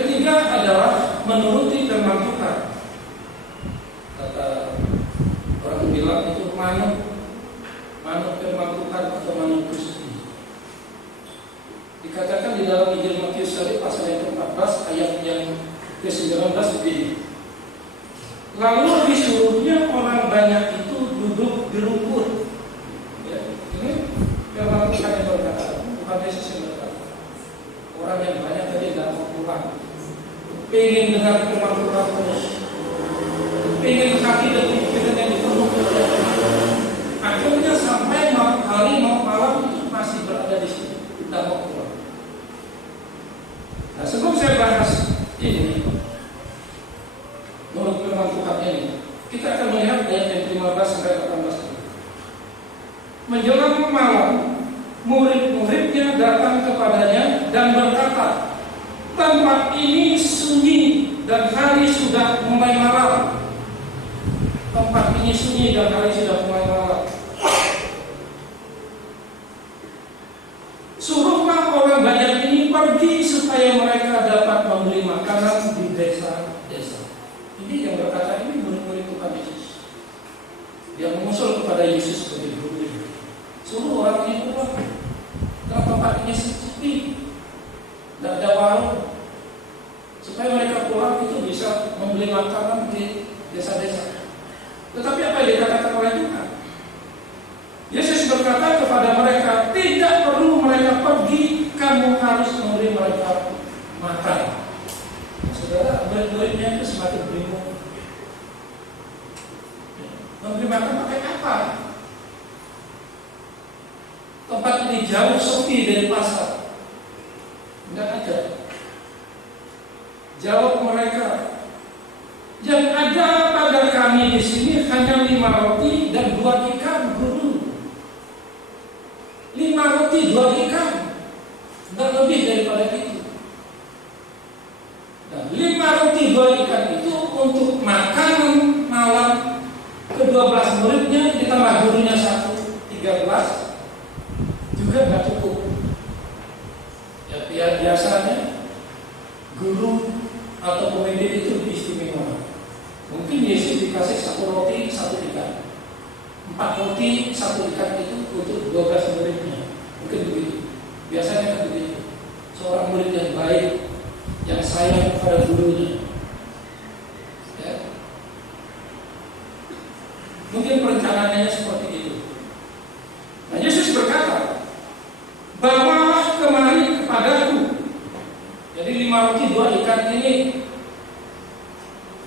ketiga adalah menuruti firman Tuhan. Kata orang bilang itu manut firman Tuhan atau manut Gusti. Dikatakan di dalam Injil Matius pasal yang ke-14 ayat yang ke-19 begini. Lalu disuruhnya orang banyak itu duduk di rumput. Ya, ini firman Tuhan yang berkata, bukan Yesus yang berkata. Orang yang banyak tadi tidak mau pulang. Pengen dengar firman Tuhan terus. Pengen hati dan pikiran yang dipenuhi. Akhirnya sampai hari malam itu masih berada di situ, tidak mau pulang. Nah, sebelum saya bahas ini, menurut firman Tuhan ini, kita akan melihat ayat yang 15 sampai 18. Menjelang malam, murid-muridnya datang kepadanya dan berkata, tempat ini sunyi dan hari sudah mulai malam. Tempat ini sunyi dan hari sudah mulai malam. Suruhlah orang banyak ini pergi supaya mereka dapat membeli makanan di desa-desa. Ini yang berkata ini murid-murid Tuhan Yesus. Dia mengusul kepada Yesus sebagai guru. Suruh orang ini pulang. Karena tempat ini sepi, tidak ada warung. Supaya mereka pulang itu bisa membeli makanan di desa-desa. Tetapi apa yang dikatakan oleh Tuhan? Yesus berkata kepada mereka, tidak perlu mereka pergi, kamu harus memberi mereka makan. Saudara, murid-muridnya itu semakin bingung. Memberi makan pakai apa? Tempat ini jauh sepi dari pasar. Tidak ada. Jawab mereka, yang ada pada kami di sini hanya 5 roti dan 2 ikan, guru. 5 roti 2 ikan, tidak lebih daripada itu. Dan 5 roti 2 ikan itu untuk makanan malam ke-12 muridnya, ditambah gurunya 1, 13, juga tidak cukup. Ya biasanya guru atau pemimpin itu istimewa. Mungkin Yesus dikasih 1 roti 1 ikan, 4 roti 1 ikan itu untuk 12 muridnya. Mungkin begitu. Biasanya kan begitu. Seorang murid yang baik, yang sayang kepada gurunya, ya. Mungkin perencanaannya seperti itu. Nah, Yesus berkata, bawalah kemari kepadaku. Jadi 5 roti 2 ikan ini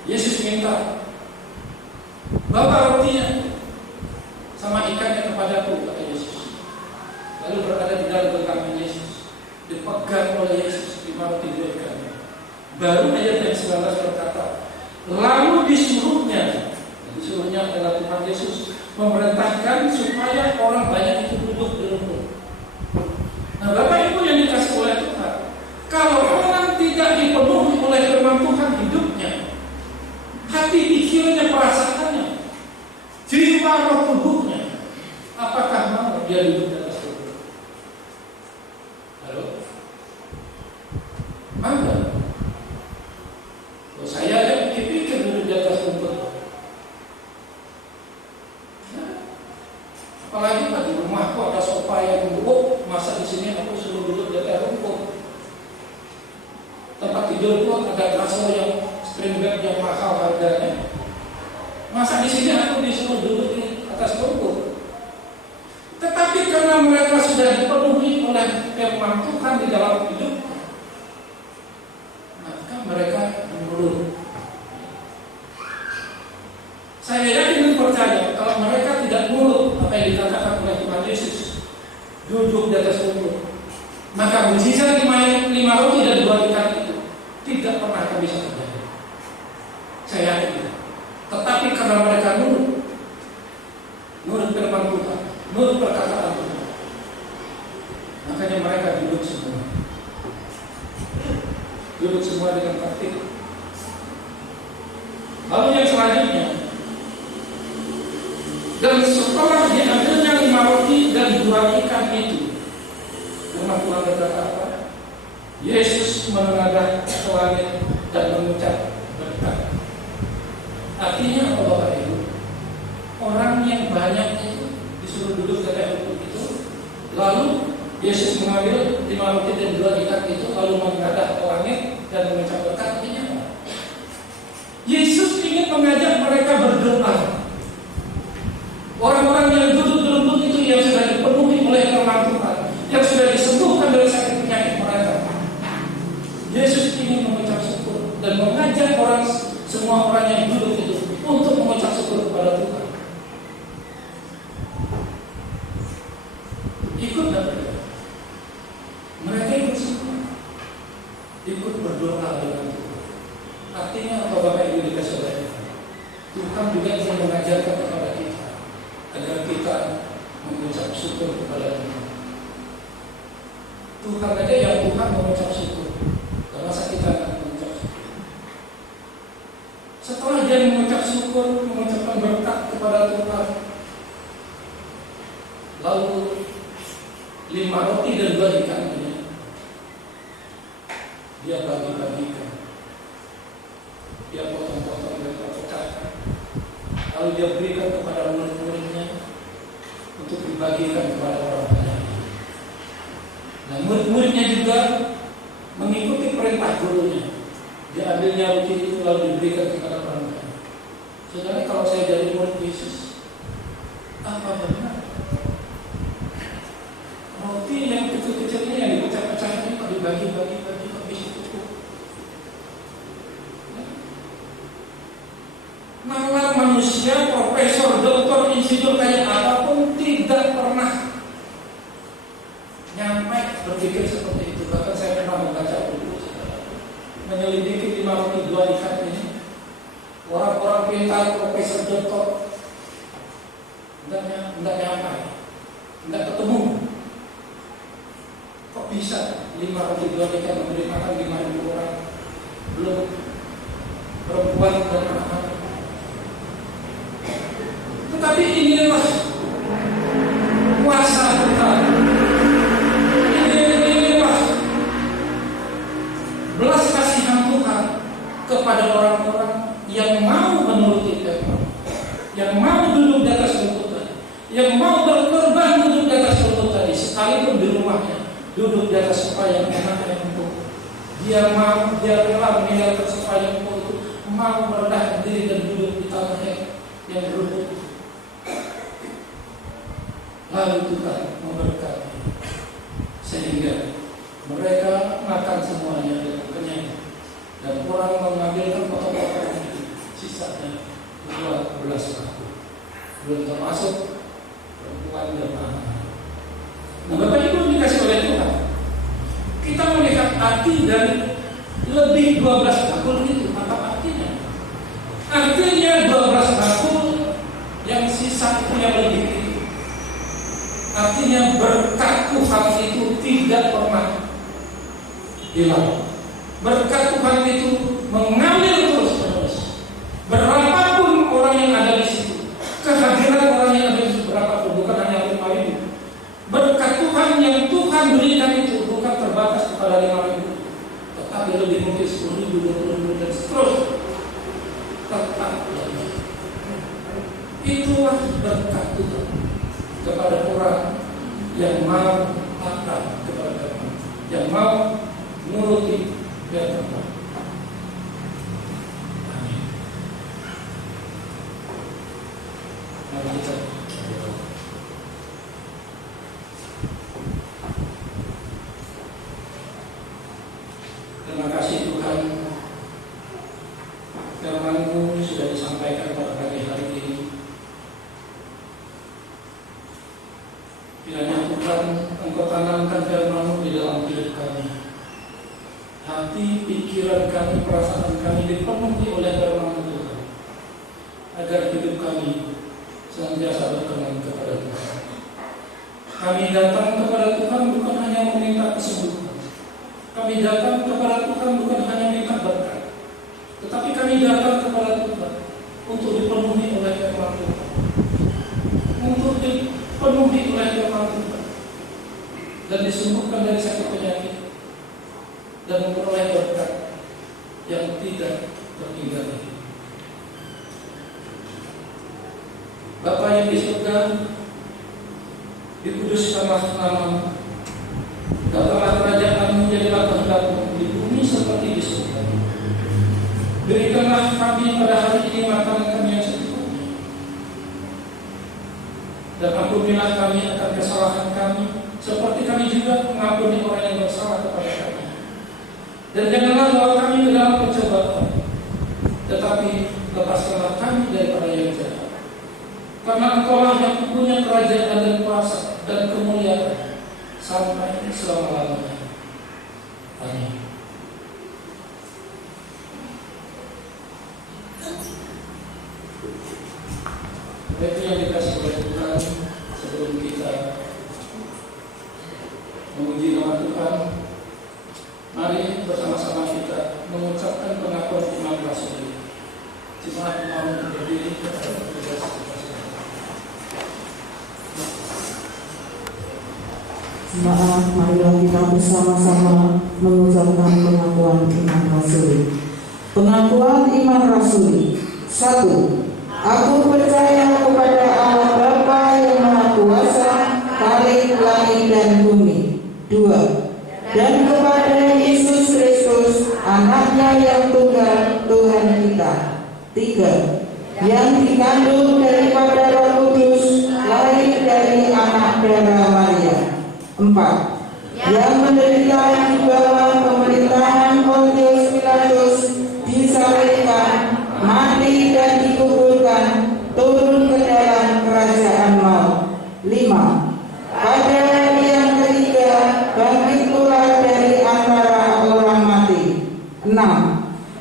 Yesus minta, bawa rotinya sama ikannya kepadaku, kata Yesus. Lalu berada di dalam genggaman Yesus, dipegang oleh Yesus 5 roti 2 ikan. Baru ayat yang 19 berkata, lalu disuruhnya adalah Tuhan Yesus memerintahkan supaya orang banyak itu duduk di rumput. Nah, Bapak Ibu yang dikasih oleh Tuhan, kalau orang tidak dipenuhi oleh firman Tuhan hidupnya, hati pikirnya, perasaannya, jiwa roh tubuhnya, apakah mau dia duduk di atas rumput? Halo? Mana? Oh, saya aja pikir duduk di atas rumput. Nah, apalagi di rumahku ada sofa yang empuk, masa di sini aku suruh duduk di atas rumput. Tempat tidurku ada kasur yang spring bed yang mahal harganya. Masa di sini aku disuruh duduk di atas rumput? Tetapi karena mereka sudah dipenuhi oleh firman Tuhan di dalam hidup, maka mereka menurut. Saya yakin dan percaya kalau mereka tidak nurut apa yang dikatakan oleh Tuhan Yesus, duduk di atas rumput, maka mujizat 5 roti dan 2 ikan itu tidak pernah akan bisa terjadi. Saya yakin. Tetapi karena mereka nurut firman Tuhan, nurut perkataan Tuhan, duduk semua dengan tertib. Lalu yang selanjutnya, dan setelah diambilnya 5 roti dan 2 ikan itu, firman Tuhan berkata apa? Yesus menengadah ke langit dan mengucap berkat. Artinya apa Bapak Ibu? Orang yang banyak itu disuruh duduk ketika itu, lalu Yesus mengambil 5 roti dan 2 ikan itu, lalu menengadah ke langit dan mengucap berkat. Artinya apa? Yesus ingin mengajak mereka berdoa. Orang-orang yang duduk di rumput itu yang sudah dipenuhi oleh firman Tuhan, yang sudah disembuhkan dari sakit penyakit mereka. Yesus ingin mengucap syukur dan mengajak semua orang yang duduk itu untuk mengucap syukur kepada Tuhan. Ikut dan berdoa. Mereka ikut semua. Ikut berdoa dengan Tuhan. Artinya apa Bapak Ibu dikasih oleh Tuhan juga ingin mengajarkan kepada kita agar kita mengucap syukur kepada Tuhan. Tuhan aja yang Tuhan mengucap syukur. Masa kita akan mengucap syukur. Setelah dia mengucap syukur, mengucapkan berkat kepada Tuhan, lalu 5 roti dan 2 ikan ini dia bagi-bagikan. Dia potong-potong dan pecahkan. Lalu dia berikan kepada murid-muridnya untuk dibagikan kepada orang banyak. Nah, murid-muridnya juga mengikuti perintah gurunya. Dia ambilnya roti itu lalu diberikan kepada orang banyak. Saudara, kalau saya jadi murid Yesus, apa benar roti yang kecil-kecilnya yang dipecah-pecah ini kok dibagi-bagi kok bisa cukup? Nalar manusia, profesor, doktor, insinyur kayak apapun tidak pernah nyampe berpikir seperti itu. Bahkan saya pernah membaca buku menyelidiki 5 roti 2 ikan ini. Orang-orang pintar, profesor, doktor tidak nyampe, tidak ketemu. Kok bisa 5 roti 2 ikan memberi makan 5.000 orang, belum perempuan dan anak-anak. Tetapi inilah kuasa Tuhan. Inilah belas kasihan Tuhan kepada orang-orang yang mau menuruti firman, yang mau duduk di atas rumput tadi, yang mau berkorban duduk di atas rumput tadi, sekalipun di rumahnya duduk di atas sofa yang enak yang empuk. Dia rela meninggalkan sofa yang empuk itu, mau merendahkan diri dan duduk di tanah yang berrumput. Lalu Tuhan memberkati sehingga mereka makan semuanya dengan kenyang, dan orang mengambilkan potong-potong itu, sisanya 12 raku, belum termasuk perempuan dan anak. Nah, Bapak Ibu dikasih oleh Tuhan, kita melihat arti dari lebih 12 bakul itu. Apa artinya? Artinya 12 bakul yang sisa itu yang lebih itu. Artinya berkat Tuhan itu tidak pernah hilang. Berkat Tuhan itu mengalir terus-menerus. Berapapun orang yang ada di situ, kehadiran orang yang ada di situ berapapun, bukan hanya 5.000. Berkat Tuhan yang Tuhan berikan itu bukan terbatas kepada 5.000, tetapi lebih mungkin 10.000, 20.000 dan seterusnya. Tetap lagi. Itulah berkat Tuhan kepada orang yang mau taat kepada Tuhan, yang mau menuruti firman. Amin. Mari kita terima kasih Tuhan, firman-Mu sudah disampaikan pada pagi hari ini. Kiranya Tuhan Engkau tanamkan firman-Mu di dalam hidup kami. Hati, pikiran kami, perasaan kami dipenuhi oleh firman-Mu Tuhan, agar hidup kami senantiasa berkenan kepada Tuhan. Kami datang kepada Tuhan bukan hanya meminta kesembuhan, Kami datang kepada Tuhan bukan hanya minta berkat, tetapi kami datang kepada Tuhan untuk dipenuhi oleh firman Tuhan, untuk dipenuhi oleh firman Tuhan, dan disembuhkan dari sakit penyakit, dan memperoleh berkat yang tidak terhingga. Bapa yang di surga, dikuduskanlah nama-Mu, datanglah kerajaan-Mu, jadilah kehendak-Mu di bumi seperti di surga. Berikanlah kami pada hari ini makanan kami yang secukupnya, dan ampunilah kami akan kesalahan kami, seperti kami juga mengampuni orang yang bersalah kepada kami. Dan janganlah bawa kami ke dalam pencobaan, tetapi lepaskanlah kami daripada yang jahat. Karena Engkau-lah yang punya kerajaan dan kuasa dan kemuliaan sampai selama-lamanya. Amin. Itu yang dikasih oleh Tuhan. Sebelum kita memuji nama Tuhan, mari bersama-sama kita mengucapkan pengakuan iman rasuli. Jemaat imam berdiri kepada petugas. Jemaat, marilah kita bersama-sama mengucapkan pengakuan iman rasuli. Pengakuan iman rasuli. 1. Aku percaya kepada Allah Bapa yang Maha Kuasa, Khalik langit dan bumi. 2. Dan kepada Yesus Kristus, Anaknya yang tunggal, Tuhan kita. 3. Yang dikandung daripada Roh Kudus, lahir dari anak darah Maria. 4. Yang menderita di bawah pemerintahan Pontius Pilatus, disalibkan, mati dan dikuburkan, turun ke dalam kerajaan maut. 5. Pada hari yang ketiga, bangkit pula dari antara orang mati. 6.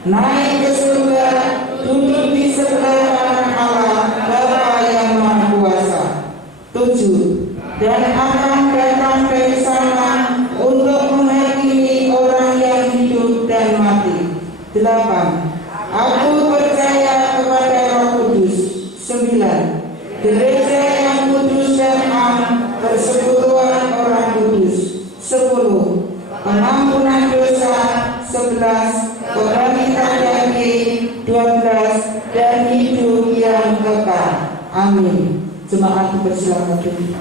Naik ke surga, duduk di sebelah kanan Allah Bapa yang Maha Kuasa. 7. Dan akan datang dari sana untuk menghakimi orang yang hidup dan mati. 8. Aku percaya kepada Roh Kudus. 9. Gereja yang kudus dan am, persekutuan orang kudus. 10. Pengampunan dosa. 11. Pembangkitan daging. 12. Dan hidup yang kekal. Amin. Jemaat bersilakan duduk.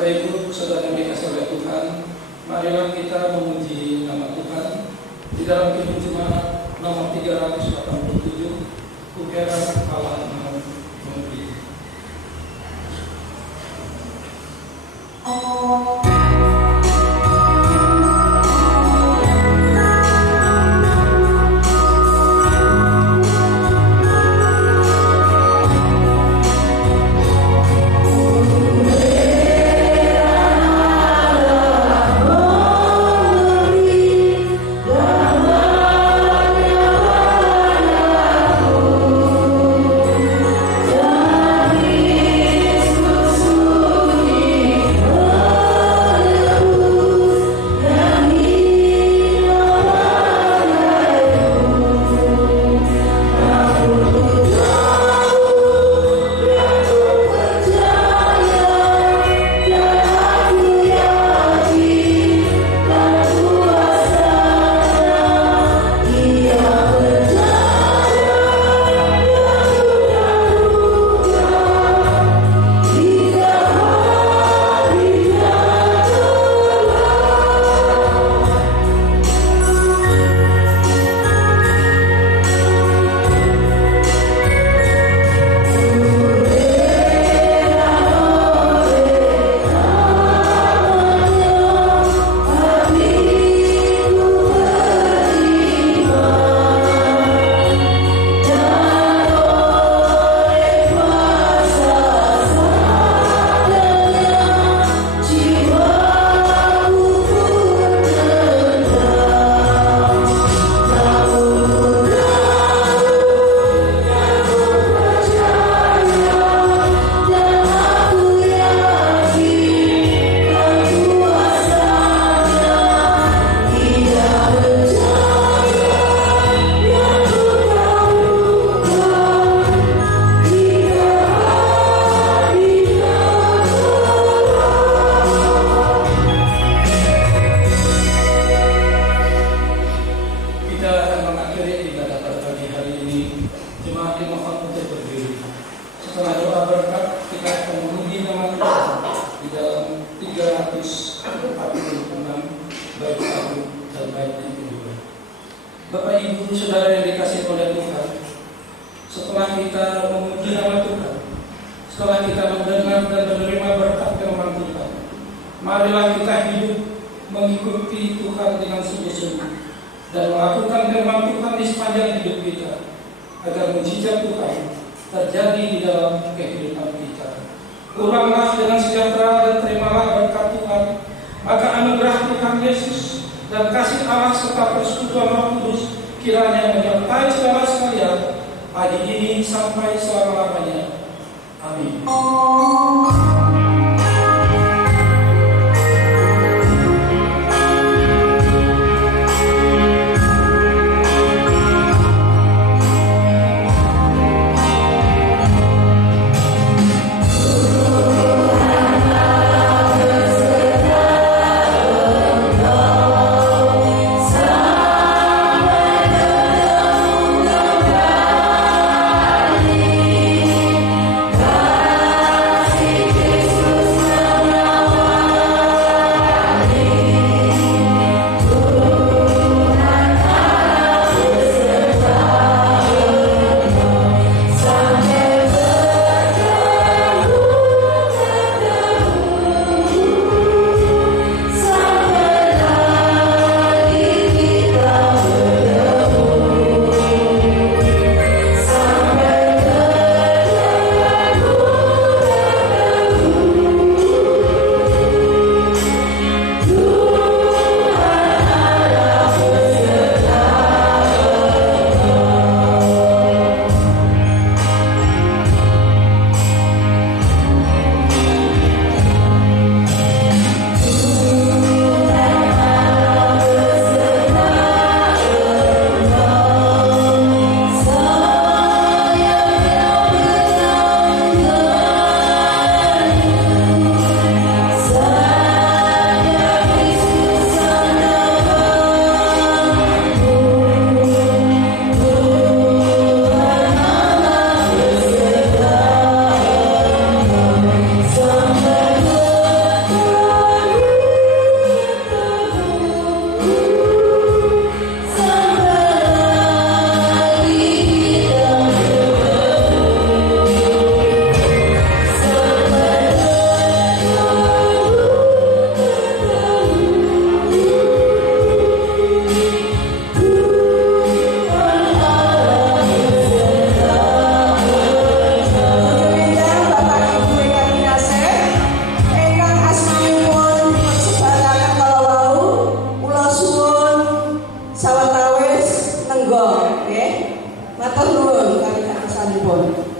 Bapak Ibu, saudara yang dikasihi oleh Tuhan, marilah kita memuji nama Tuhan di dalam Kidung Jemaat nomor 387, Ukeran Allah memuji. Amin. setelah kita mendengar dan menerima berkat firman Tuhan, marilah kita hidup mengikuti Tuhan dengan sungguh-sungguh dan melakukan firman Tuhan di sepanjang hidup kita, agar mujizat Tuhan terjadi di dalam kehidupan kita. Pulanglah dengan sejahtera dan terimalah berkat Tuhan, maka anugerah Tuhan Yesus dan kasih Allah serta persekutuan Roh Kudus kiranya menyertai saudara sekalian pagi ini sampai selama-lamanya. Amin. Matur nuwun kami katursanipun.